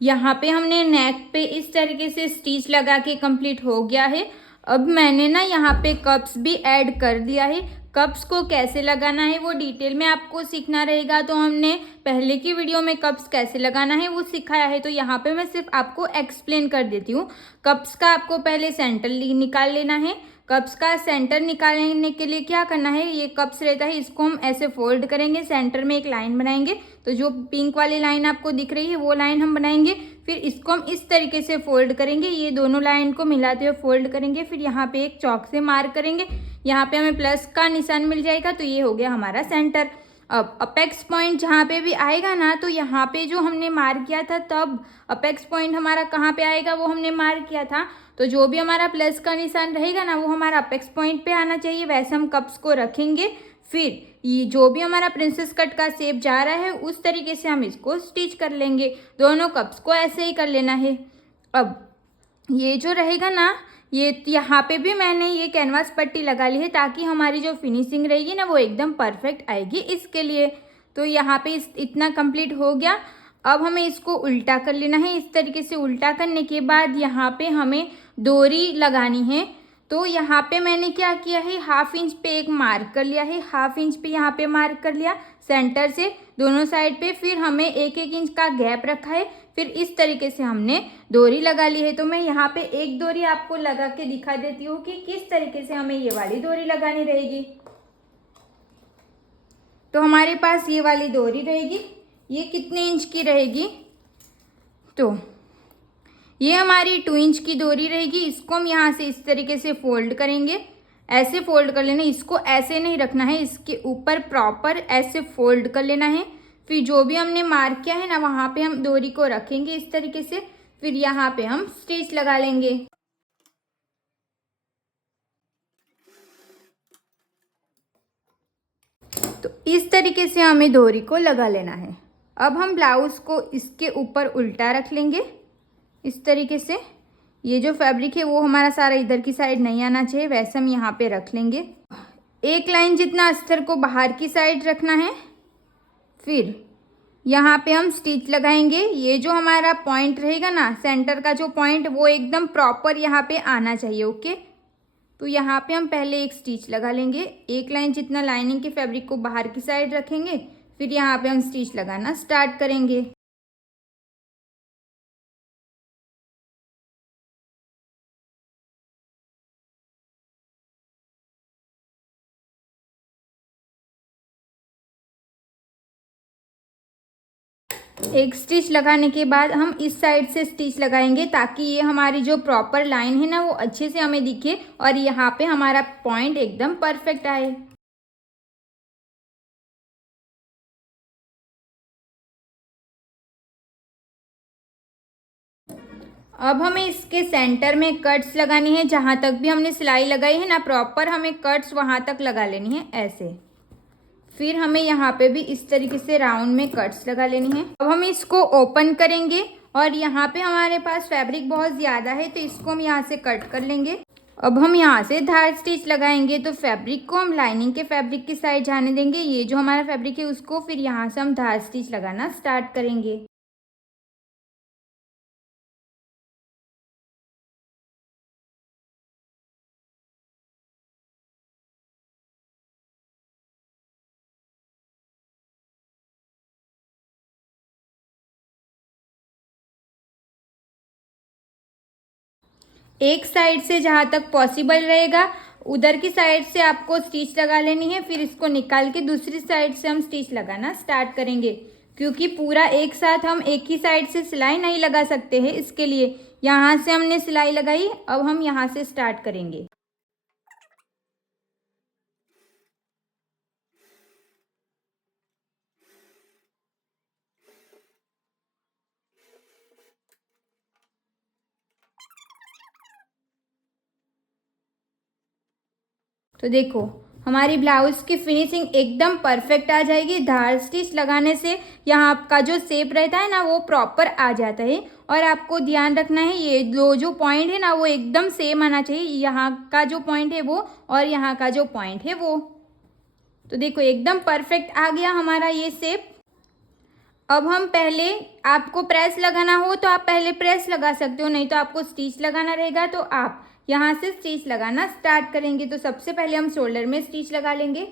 यहाँ पे हमने नेक पे इस तरीके से स्टिच लगा के कंप्लीट हो गया है। अब मैंने ना यहाँ पे कप्स भी ऐड कर दिया है। कप्स को कैसे लगाना है वो डिटेल में आपको सीखना रहेगा, तो हमने पहले की वीडियो में कप्स कैसे लगाना है वो सिखाया है, तो यहाँ पे मैं सिर्फ आपको एक्सप्लेन कर देती हूँ। कप्स का आपको पहले सेंटर निकाल लेना है। कप्स का सेंटर निकालने के लिए क्या करना है, ये कप्स रहता है इसको हम ऐसे फोल्ड करेंगे, सेंटर में एक लाइन बनाएंगे। तो जो पिंक वाली लाइन आपको दिख रही है वो लाइन हम बनाएंगे। फिर इसको हम इस तरीके से फोल्ड करेंगे, ये दोनों लाइन को मिलाते हुए फोल्ड करेंगे। फिर यहाँ पे एक चॉक से मार्क करेंगे, यहाँ पे हमें प्लस का निशान मिल जाएगा, तो ये हो गया हमारा सेंटर। अब अपेक्स पॉइंट जहाँ पे भी आएगा ना, तो यहाँ पे जो हमने मार्क किया था तब अपेक्स पॉइंट हमारा कहाँ पे आएगा वो हमने मार्क किया था। तो जो भी हमारा प्लस का निशान रहेगा ना वो हमारा अपेक्स पॉइंट पे आना चाहिए, वैसे हम कप्स को रखेंगे। फिर ये जो भी हमारा प्रिंसेस कट का शेप जा रहा है उस तरीके से हम इसको स्टिच कर लेंगे। दोनों कप्स को ऐसे ही कर लेना है। अब ये जो रहेगा ना, ये यहाँ पे भी मैंने ये कैनवास पट्टी लगा ली है ताकि हमारी जो फिनिशिंग रहेगी ना वो एकदम परफेक्ट आएगी इसके लिए। तो यहाँ पे इतना कंप्लीट हो गया। अब हमें इसको उल्टा कर लेना है। इस तरीके से उल्टा करने के बाद यहाँ पे हमें डोरी लगानी है। तो यहाँ पे मैंने क्या किया है, 1/2 इंच पे एक मार्क कर लिया है, 1/2 इंच पे यहाँ पे मार्क कर लिया सेंटर से दोनों साइड पे। फिर हमें 1-1 इंच का गैप रखा है। फिर इस तरीके से हमने डोरी लगा ली है। तो मैं यहाँ पे एक डोरी आपको लगा के दिखा देती हूँ कि किस तरीके से हमें ये वाली डोरी लगानी रहेगी। तो हमारे पास ये वाली डोरी रहेगी, ये कितने इंच की रहेगी, तो ये हमारी 2 इंच की डोरी रहेगी। इसको हम यहाँ से इस तरीके से फोल्ड करेंगे, ऐसे फोल्ड कर लेना, इसको ऐसे नहीं रखना है, इसके ऊपर प्रॉपर ऐसे फोल्ड कर लेना है। फिर जो भी हमने मार्क किया है ना वहाँ पे हम डोरी को रखेंगे इस तरीके से। फिर यहाँ पे हम स्टिच लगा लेंगे। तो इस तरीके से हमें डोरी को लगा लेना है। अब हम ब्लाउज को इसके ऊपर उल्टा रख लेंगे इस तरीके से। ये जो फैब्रिक है वो हमारा सारा इधर की साइड नहीं आना चाहिए, वैसे हम यहाँ पे रख लेंगे। एक लाइन जितना अस्तर को बाहर की साइड रखना है। फिर यहाँ पे हम स्टिच लगाएंगे। ये जो हमारा पॉइंट रहेगा ना, सेंटर का जो पॉइंट, वो एकदम प्रॉपर यहाँ पे आना चाहिए। ओके, तो यहाँ पे हम पहले एक स्टिच लगा लेंगे। एक लाइन जितना लाइनिंग के फैब्रिक को बाहर की साइड रखेंगे। फिर यहाँ पे हम स्टिच लगाना स्टार्ट करेंगे। एक स्टिच लगाने के बाद हम इस साइड से स्टिच लगाएंगे ताकि ये हमारी जो प्रॉपर लाइन है ना वो अच्छे से हमें दिखे और यहाँ पे हमारा पॉइंट एकदम परफेक्ट आए। अब हमें इसके सेंटर में कट्स लगानी है। जहाँ तक भी हमने सिलाई लगाई है ना प्रॉपर हमें कट्स वहाँ तक लगा लेनी है ऐसे। फिर हमें यहाँ पे भी इस तरीके से राउंड में कट्स लगा लेनी है। अब हम इसको ओपन करेंगे और यहाँ पे हमारे पास फैब्रिक बहुत ज़्यादा है तो इसको हम यहाँ से कट कर लेंगे। अब हम यहाँ से धार स्टिच लगाएंगे। तो फैब्रिक को हम लाइनिंग के फैब्रिक की साइड जाने देंगे, ये जो हमारा फैब्रिक है उसको। फिर यहाँ से हम धार स्टिच लगाना स्टार्ट करेंगे। एक साइड से जहाँ तक पॉसिबल रहेगा उधर की साइड से आपको स्टिच लगा लेनी है। फिर इसको निकाल के दूसरी साइड से हम स्टिच लगाना स्टार्ट करेंगे, क्योंकि पूरा एक साथ हम एक ही साइड से सिलाई नहीं लगा सकते हैं। इसके लिए यहाँ से हमने सिलाई लगाई, अब हम यहाँ से स्टार्ट करेंगे। तो देखो हमारी ब्लाउज़ की फिनिशिंग एकदम परफेक्ट आ जाएगी। धार स्टिच लगाने से यहाँ का जो शेप रहता है ना वो प्रॉपर आ जाता है। और आपको ध्यान रखना है ये जो पॉइंट है ना वो एकदम सेम आना चाहिए, यहाँ का जो पॉइंट है वो और यहाँ का जो पॉइंट है वो। तो देखो एकदम परफेक्ट आ गया हमारा ये शेप। अब हम पहले, आपको प्रेस लगाना हो तो आप पहले प्रेस लगा सकते हो, नहीं तो आपको स्टिच लगाना रहेगा तो आप यहाँ से स्टिच लगाना स्टार्ट करेंगे। तो सबसे पहले हम शोल्डर में स्टिच लगा लेंगे।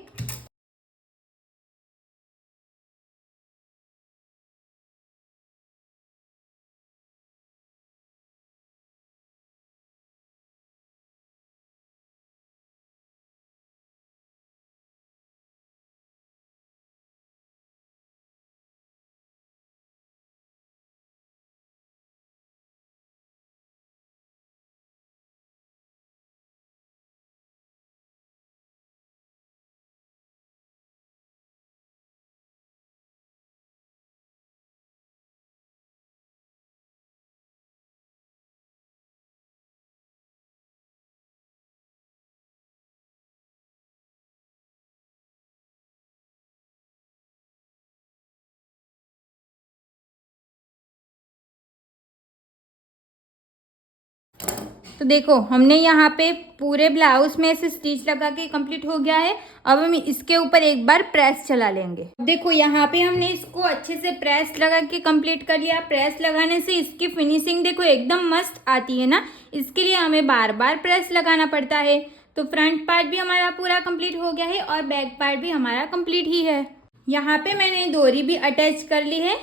तो देखो हमने यहाँ पे पूरे ब्लाउज में से स्टिच लगा के कंप्लीट हो गया है। अब हम इसके ऊपर एक बार प्रेस चला लेंगे। देखो यहाँ पे हमने इसको अच्छे से प्रेस लगा के कंप्लीट कर लिया। प्रेस लगाने से इसकी फिनिशिंग देखो एकदम मस्त आती है ना, इसके लिए हमें बार बार प्रेस लगाना पड़ता है। तो फ्रंट पार्ट भी हमारा पूरा कंप्लीट हो गया है और बैक पार्ट भी हमारा कंप्लीट ही है। यहाँ पे मैंने डोरी भी अटैच कर ली है।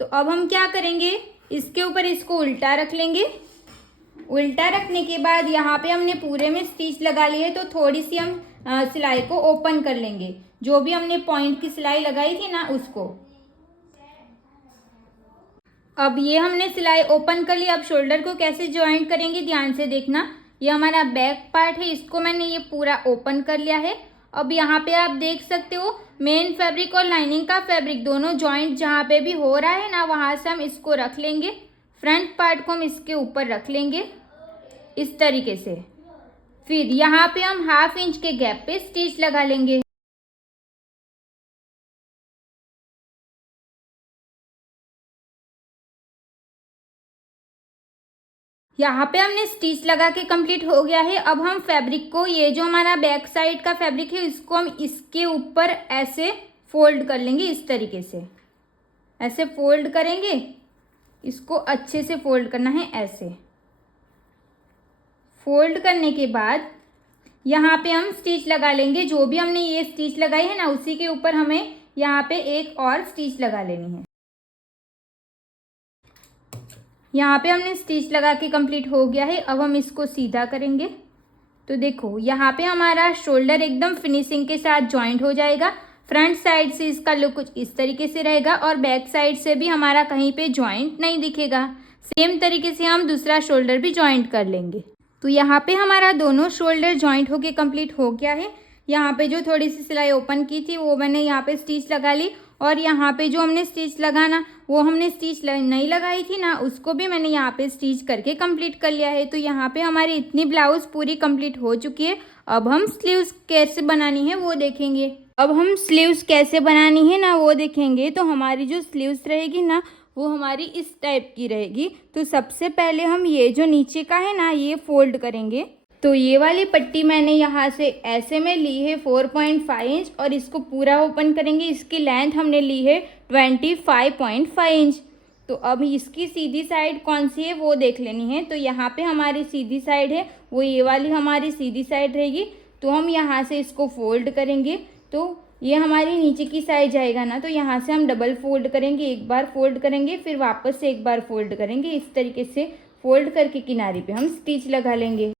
तो अब हम क्या करेंगे, इसके ऊपर इसको उल्टा रख लेंगे। उल्टा रखने के बाद यहाँ पे हमने पूरे में स्टिच लगा ली है, तो थोड़ी सी हम सिलाई को ओपन कर लेंगे। जो भी हमने पॉइंट की सिलाई लगाई थी ना उसको। अब ये हमने सिलाई ओपन कर ली। अब शोल्डर को कैसे ज्वाइंट करेंगे ध्यान से देखना। ये हमारा बैक पार्ट है, इसको मैंने ये पूरा ओपन कर लिया है। अब यहाँ पे आप देख सकते हो मेन फैब्रिक और लाइनिंग का फैब्रिक दोनों ज्वाइंट जहाँ पे भी हो रहा है ना वहाँ से हम इसको रख लेंगे। फ्रंट पार्ट को हम इसके ऊपर रख लेंगे इस तरीके से। फिर यहाँ पे हम 1/2 इंच के गैप पे स्टिच लगा लेंगे। यहाँ पे हमने स्टिच लगा के कंप्लीट हो गया है। अब हम फैब्रिक को, ये जो हमारा बैक साइड का फैब्रिक है इसको हम इसके ऊपर ऐसे फोल्ड कर लेंगे इस तरीके से। ऐसे फोल्ड करेंगे, इसको अच्छे से फोल्ड करना है। ऐसे फोल्ड करने के बाद यहाँ पे हम स्टिच लगा लेंगे। जो भी हमने ये स्टिच लगाई है ना उसी के ऊपर हमें यहाँ पे एक और स्टिच लगा लेनी है। यहाँ पे हमने स्टिच लगा के कंप्लीट हो गया है। अब हम इसको सीधा करेंगे। तो देखो यहाँ पे हमारा शोल्डर एकदम फिनिशिंग के साथ जॉइंट हो जाएगा। फ्रंट साइड से इसका लुक कुछ इस तरीके से रहेगा और बैक साइड से भी हमारा कहीं पे जॉइंट नहीं दिखेगा। सेम तरीके से हम दूसरा शोल्डर भी जॉइंट कर लेंगे। तो यहाँ पे हमारा दोनों शोल्डर जॉइंट होके कंप्लीट हो गया है। यहाँ पे जो थोड़ी सी सिलाई ओपन की थी वो मैंने यहाँ पे स्टिच लगा ली, और यहाँ पे जो हमने स्टिच लगाना वो हमने स्टिच नहीं लगाई थी ना उसको भी मैंने यहाँ पे स्टिच करके कंप्लीट कर लिया है। तो यहाँ पे हमारी इतनी ब्लाउज पूरी कंप्लीट हो चुकी है। अब हम स्लीव्स कैसे बनानी है वो देखेंगे। अब हम स्लीव्स कैसे बनानी है ना वो देखेंगे। तो हमारी जो स्लीव्स रहेगी ना वो हमारी इस टाइप की रहेगी। तो सबसे पहले हम ये जो नीचे का है ना ये फोल्ड करेंगे। तो ये वाली पट्टी मैंने यहाँ से ऐसे में ली है 4.5 इंच और इसको पूरा ओपन करेंगे। इसकी लेंथ हमने ली है 25.5 इंच। तो अब इसकी सीधी साइड कौन सी है वो देख लेनी है। तो यहाँ पे हमारी सीधी साइड है वो ये वाली हमारी सीधी साइड रहेगी। तो हम यहाँ से इसको फोल्ड करेंगे। तो ये हमारी नीचे की साइड जाएगा ना, तो यहाँ से हम डबल फोल्ड करेंगे। एक बार फोल्ड करेंगे फिर वापस से एक बार फोल्ड करेंगे। इस तरीके से फोल्ड करके किनारे पे हम स्टिच लगा लेंगे।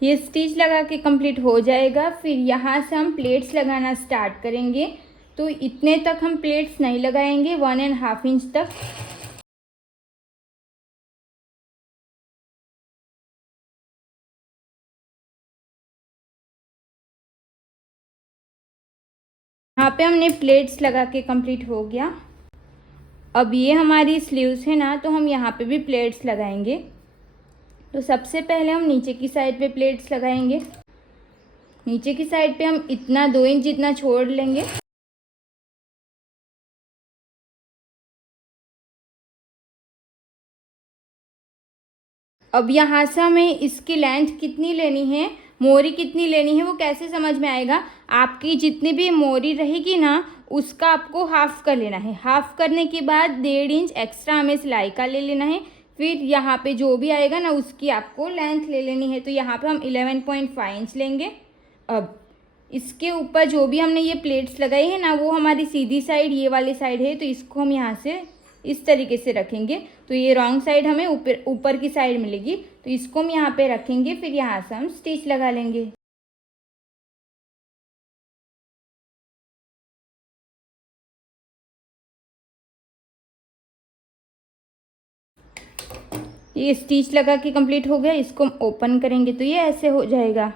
ये स्टिच लगा के कंप्लीट हो जाएगा। फिर यहाँ से हम प्लेट्स लगाना स्टार्ट करेंगे। तो इतने तक हम प्लेट्स नहीं लगाएंगे, 1.5 इंच तक। यहाँ पे हमने प्लेट्स लगा के कंप्लीट हो गया। अब ये हमारी स्लीव्स है ना, तो हम यहाँ पे भी प्लेट्स लगाएंगे। तो सबसे पहले हम नीचे की साइड पे प्लेट्स लगाएंगे। नीचे की साइड पे हम इतना 2 इंच जितना छोड़ लेंगे। अब यहाँ से हमें इसकी लेंथ कितनी लेनी है, मोरी कितनी लेनी है, वो कैसे समझ में आएगा। आपकी जितनी भी मोरी रहेगी ना, उसका आपको हाफ कर लेना है। हाफ करने के बाद 1.5 इंच एक्स्ट्रा हमें सिलाई का ले लेना है। फिर यहाँ पे जो भी आएगा ना, उसकी आपको लेंथ ले लेनी है। तो यहाँ पे हम 11.5 इंच लेंगे। अब इसके ऊपर जो भी हमने ये प्लेट्स लगाई है ना, वो हमारी सीधी साइड ये वाली साइड है, तो इसको हम यहाँ से इस तरीके से रखेंगे। तो ये रॉन्ग साइड हमें ऊपर की साइड मिलेगी, तो इसको हम यहाँ पे रखेंगे। फिर यहाँ से हम स्टिच लगा लेंगे। ये स्टिच लगा के कंप्लीट हो गया। इसको हम ओपन करेंगे तो ये ऐसे हो जाएगा।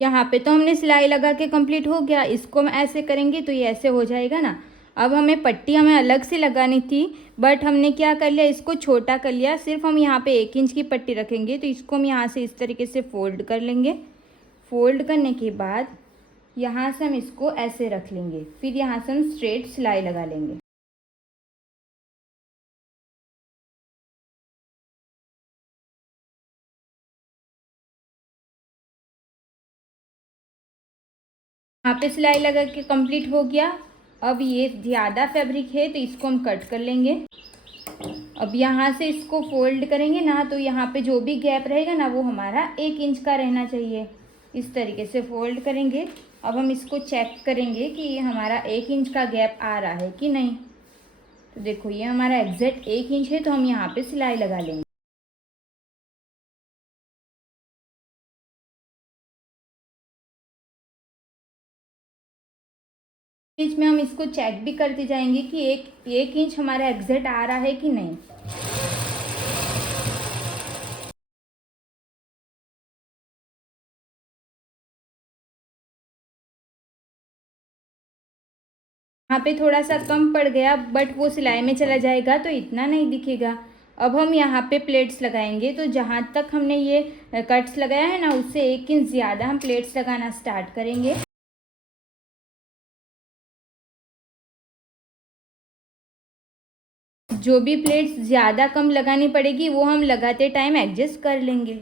यहाँ पे तो हमने सिलाई लगा के कंप्लीट हो गया। इसको हम ऐसे करेंगे तो ये ऐसे हो जाएगा ना। अब हमें पट्टी हमें अलग से लगानी थी, बट हमने क्या कर लिया, इसको छोटा कर लिया। सिर्फ हम यहाँ पे 1 इंच की पट्टी रखेंगे। तो इसको हम यहाँ से इस तरीके से फोल्ड कर लेंगे। फोल्ड करने के बाद यहाँ से हम इसको ऐसे रख लेंगे। फिर यहाँ से हम स्ट्रेट सिलाई लगा लेंगे। यहाँ पे सिलाई लगा के कंप्लीट हो गया। अब ये ज़्यादा फैब्रिक है तो इसको हम कट कर लेंगे। अब यहाँ से इसको फोल्ड करेंगे ना, तो यहाँ पे जो भी गैप रहेगा ना, वो हमारा 1 इंच का रहना चाहिए। इस तरीके से फोल्ड करेंगे। अब हम इसको चेक करेंगे कि ये हमारा 1 इंच का गैप आ रहा है कि नहीं। तो देखो ये हमारा एग्जैक्ट 1 इंच है, तो हम यहाँ पे सिलाई लगा लेंगे। बीच में हम इसको चेक भी करते जाएंगे कि एक इंच हमारा एग्जैक्ट आ रहा है कि नहीं। यहाँ पे थोड़ा सा कम पड़ गया, बट वो सिलाई में चला जाएगा तो इतना नहीं दिखेगा। अब हम यहाँ पे प्लेट्स लगाएंगे। तो जहाँ तक हमने ये कट्स लगाया है ना, उससे 1 इंच ज़्यादा हम प्लेट्स लगाना स्टार्ट करेंगे। जो भी प्लेट्स ज़्यादा कम लगानी पड़ेगी, वो हम लगाते टाइम एडजस्ट कर लेंगे।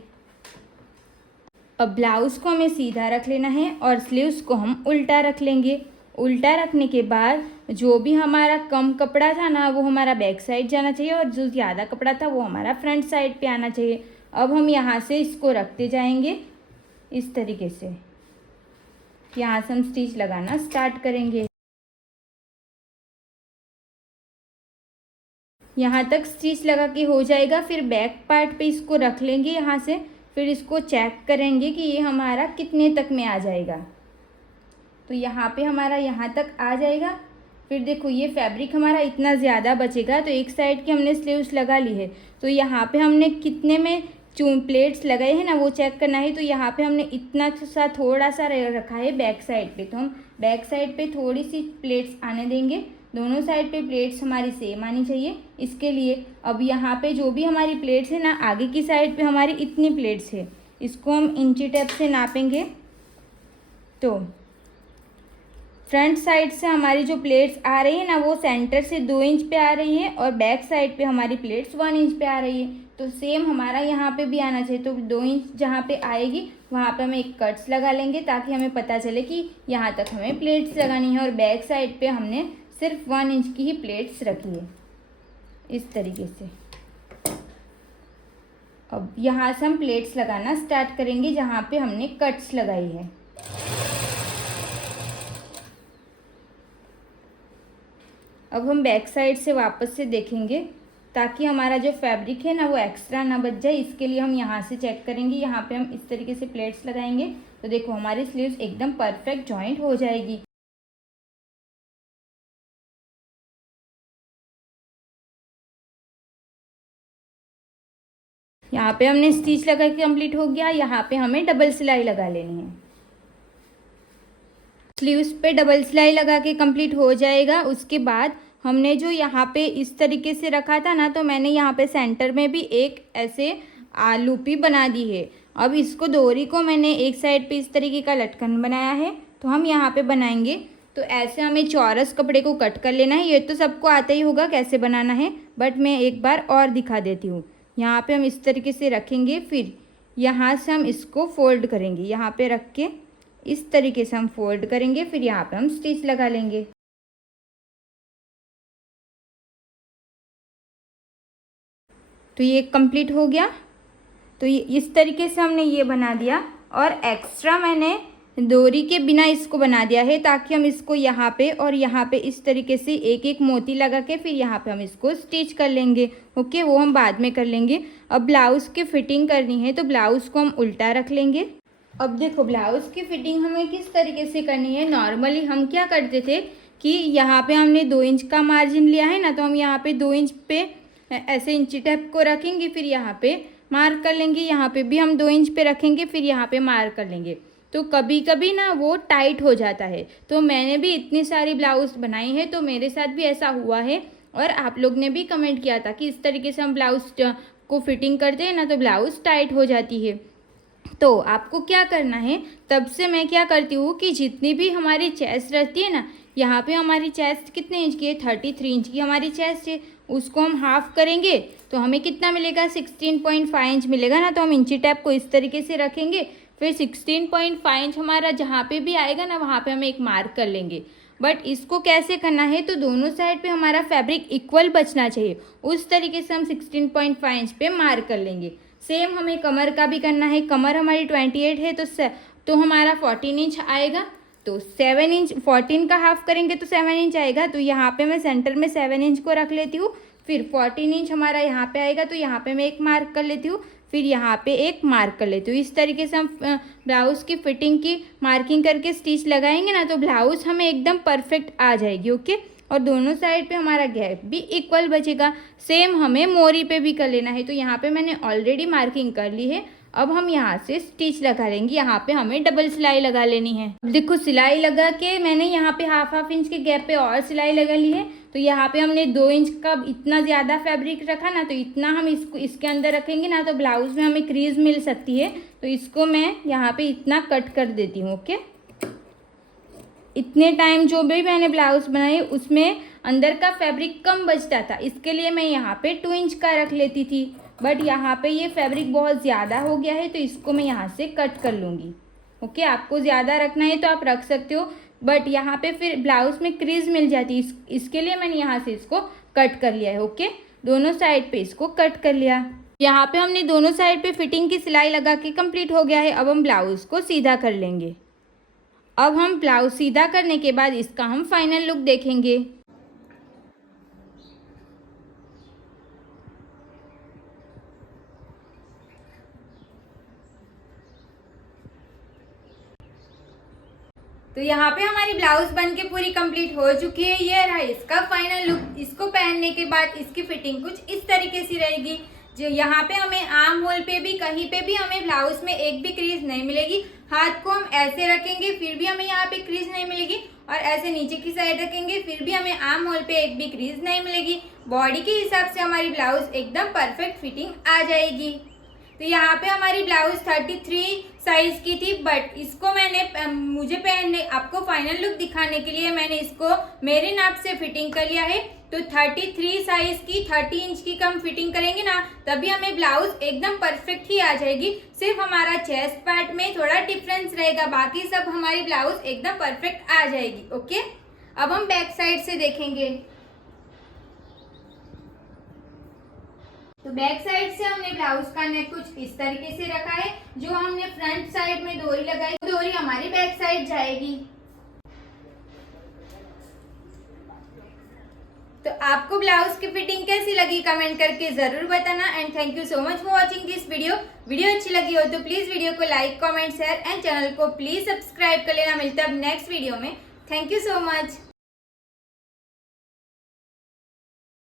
अब ब्लाउज़ को हमें सीधा रख लेना है और स्लीव्स को हम उल्टा रख लेंगे। उल्टा रखने के बाद जो भी हमारा कम कपड़ा था ना, वो हमारा बैक साइड जाना चाहिए, और जो ज़्यादा कपड़ा था वो हमारा फ्रंट साइड पे आना चाहिए। अब हम यहाँ से इसको रखते जाएंगे इस तरीके से। यहाँ से हम स्टिच लगाना स्टार्ट करेंगे। यहाँ तक स्टिच लगा के हो जाएगा। फिर बैक पार्ट पे इसको रख लेंगे यहाँ से। फिर इसको चेक करेंगे कि ये हमारा कितने तक में आ जाएगा। तो यहाँ पे हमारा यहाँ तक आ जाएगा। फिर देखो ये फैब्रिक हमारा इतना ज़्यादा बचेगा, तो एक साइड की हमने स्लीव्स लगा ली है। तो यहाँ पे हमने कितने में प्लेट्स लगाए हैं ना, वो चेक करना है। तो यहाँ पे हमने इतना सा थोड़ा सा रखा है बैक साइड पे, तो हम बैक साइड पे थोड़ी सी प्लेट्स आने देंगे। दोनों साइड पे प्लेट्स हमारी सेम आनी चाहिए इसके लिए। अब यहाँ पे जो भी हमारी प्लेट्स है ना, आगे की साइड पे हमारी इतनी प्लेट्स है, इसको हम इंची टेप से नापेंगे। तो फ्रंट साइड से हमारी जो प्लेट्स आ रही है ना, वो सेंटर से 2 इंच पे आ रही है, और बैक साइड पे हमारी प्लेट्स 1 इंच पे आ रही है। तो सेम हमारा यहाँ पे भी आना चाहिए। तो 2 इंच जहाँ पे आएगी वहाँ पे हम एक कट्स लगा लेंगे, ताकि हमें पता चले कि यहाँ तक हमें प्लेट्स लगानी है। और बैक साइड पे हमने सिर्फ 1 इंच की ही प्लेट्स रखी है इस तरीके से। अब यहाँ से हम प्लेट्स लगाना स्टार्ट करेंगे जहाँ पे हमने कट्स लगाई है। अब हम बैक साइड से वापस से देखेंगे, ताकि हमारा जो फैब्रिक है ना, वो एक्स्ट्रा ना बच जाए। इसके लिए हम यहाँ से चेक करेंगे। यहाँ पे हम इस तरीके से प्लेट्स लगाएंगे, तो देखो हमारी स्लीव्स एकदम परफेक्ट जॉइंट हो जाएगी। यहाँ पे हमने स्टिच लगा के कंप्लीट हो गया। यहाँ पे हमें डबल सिलाई लगा लेनी है। स्लीव्स पे डबल सिलाई लगा के कंप्लीट हो जाएगा। उसके बाद हमने जो यहाँ पे इस तरीके से रखा था ना, तो मैंने यहाँ पे सेंटर में भी एक ऐसे लूपी बना दी है। अब इसको डोरी को मैंने एक साइड पे इस तरीके का लटकन बनाया है, तो हम यहाँ पे बनाएंगे। तो ऐसे हमें चौरस कपड़े को कट कर लेना है। ये तो सबको आता ही होगा कैसे बनाना है, बट मैं एक बार और दिखा देती हूँ। यहाँ पे हम इस तरीके से रखेंगे, फिर यहाँ से हम इसको फोल्ड करेंगे। यहाँ पे रख के इस तरीके से हम फोल्ड करेंगे, फिर यहाँ पे हम स्टिच लगा लेंगे। तो ये कंप्लीट हो गया। तो ये इस तरीके से हमने ये बना दिया, और एक्स्ट्रा मैंने डोरी के बिना इसको बना दिया है, ताकि हम इसको यहाँ पे और यहाँ पे इस तरीके से एक एक मोती लगा के फिर यहाँ पे हम इसको स्टिच कर लेंगे। ओके, वो हम बाद में कर लेंगे। अब ब्लाउज़ की फ़िटिंग करनी है, तो ब्लाउज़ को हम उल्टा रख लेंगे। अब देखो ब्लाउज़ की फ़िटिंग हमें किस तरीके से करनी है। नॉर्मली हम क्या करते थे कि यहाँ पे हमने 2 इंच का मार्जिन लिया है ना, तो हम यहाँ पे 2 इंच पे ऐसे इंची टेप को रखेंगे, फिर यहाँ पे मार्क कर लेंगे। यहाँ पे भी हम 2 इंच पे रखेंगे, फिर यहाँ पे मार्क कर लेंगे। तो कभी कभी ना वो टाइट हो जाता है। तो मैंने भी इतनी सारी ब्लाउज़ बनाई है, तो मेरे साथ भी ऐसा हुआ है, और आप लोग ने भी कमेंट किया था कि इस तरीके से हम ब्लाउज़ को फिटिंग करते हैं ना, तो ब्लाउज़ टाइट हो जाती है। तो आपको क्या करना है, तब से मैं क्या करती हूँ कि जितनी भी हमारी चेस्ट रहती है ना, यहाँ पे हमारी चेस्ट कितने इंच की है, 33 इंच की हमारी चेस्ट है, उसको हम हाफ करेंगे तो हमें कितना मिलेगा, 16.5 इंच मिलेगा ना। तो हम इंची टैप को इस तरीके से रखेंगे, फिर 16.5 इंच हमारा जहाँ पे भी आएगा ना, वहाँ पे हम एक मार्क कर लेंगे। बट इसको कैसे करना है, तो दोनों साइड पे हमारा फैब्रिक इक्वल बचना चाहिए, उस तरीके से हम 16.5 इंच पे मार्क कर लेंगे। सेम हमें कमर का भी करना है। कमर हमारी 28 है, तो हमारा 14 इंच आएगा। तो 7 इंच 14 का हाफ करेंगे तो 7 इंच आएगा। तो यहाँ पे मैं सेंटर में 7 इंच को रख लेती हूँ, फिर 14 इंच हमारा यहाँ पे आएगा, तो यहाँ पे मैं एक मार्क कर लेती हूँ, फिर यहाँ पे एक मार्क कर लेती हूँ। इस तरीके से हम ब्लाउज़ की फिटिंग की मार्किंग करके स्टिच लगाएंगे ना, तो ब्लाउज़ हमें एकदम परफेक्ट आ जाएगी। ओके, और दोनों साइड पे हमारा गैप भी इक्वल बचेगा। सेम हमें मोरी पे भी कर लेना है। तो यहाँ पे मैंने ऑलरेडी मार्किंग कर ली है। अब हम यहाँ से स्टिच लगा लेंगे। यहाँ पे हमें डबल सिलाई लगा लेनी है। देखो सिलाई लगा के मैंने यहाँ पे हाफ इंच के गैप पे और सिलाई लगा ली है। तो यहाँ पे हमने 2 इंच का इतना ज़्यादा फैब्रिक रखा ना, तो इतना हम इसके अंदर रखेंगे ना, तो ब्लाउज में हमें क्रीज मिल सकती है। तो इसको मैं यहाँ पे इतना कट कर देती हूँ। ओके, इतने टाइम जो भी मैंने ब्लाउज बनाई उसमें अंदर का फैब्रिक कम बचता था, इसके लिए मैं यहाँ पे 2 इंच का रख लेती थी। बट यहाँ पे ये फैब्रिक बहुत ज़्यादा हो गया है, तो इसको मैं यहाँ से कट कर लूँगी। ओके, आपको ज़्यादा रखना है तो आप रख सकते हो, बट यहाँ पे फिर ब्लाउज में क्रीज मिल जाती है, इसके लिए मैंने यहाँ से इसको कट कर लिया है। ओके, दोनों साइड पे इसको कट कर लिया। यहाँ पे हमने दोनों साइड पे फिटिंग की सिलाई लगा के कंप्लीट हो गया है। अब हम ब्लाउज को सीधा कर लेंगे। अब हम ब्लाउज सीधा करने के बाद इसका हम फाइनल लुक देखेंगे। तो यहाँ पे हमारी ब्लाउज बन के पूरी कंप्लीट हो चुकी है। ये रहा इसका फाइनल लुक। इसको पहनने के बाद इसकी फिटिंग कुछ इस तरीके से रहेगी। जो यहाँ पे हमें आर्म होल पे भी कहीं पे भी हमें ब्लाउज में एक भी क्रीज नहीं मिलेगी। हाथ को हम ऐसे रखेंगे फिर भी हमें यहाँ पे क्रीज नहीं मिलेगी, और ऐसे नीचे की साइड रखेंगे फिर भी हमें आर्म होल पे एक भी क्रीज नहीं मिलेगी। बॉडी के हिसाब से हमारी ब्लाउज एकदम परफेक्ट फिटिंग आ जाएगी। तो यहाँ पे हमारी ब्लाउज 33 साइज की थी, बट इसको मैंने मुझे पहनने आपको फाइनल लुक दिखाने के लिए मैंने इसको मेरे नाप से फिटिंग कर लिया है। तो 33 साइज की 30 इंच की कम फिटिंग करेंगे ना, तभी हमें ब्लाउज एकदम परफेक्ट ही आ जाएगी। सिर्फ हमारा चेस्ट पार्ट में थोड़ा डिफरेंस रहेगा, बाकी सब हमारी ब्लाउज एकदम परफेक्ट आ जाएगी। ओके, अब हम बैक साइड से देखेंगे। तो बैक साइड से हमने ब्लाउज का नेक कुछ इस तरीके से रखा है। जो हमने फ्रंट साइड में डोरी लगाई, डोरी हमारी बैक साइड जाएगी। तो आपको ब्लाउज की फिटिंग कैसी लगी कमेंट करके जरूर बताना। And thank you so much for watching this video. Video अच्छी लगी हो तो प्लीज वीडियो को like, comment, share and channel को प्लीज सब्सक्राइब कर लेना। मिलता है अब नेक्स्ट वीडियो में। Thank you so much.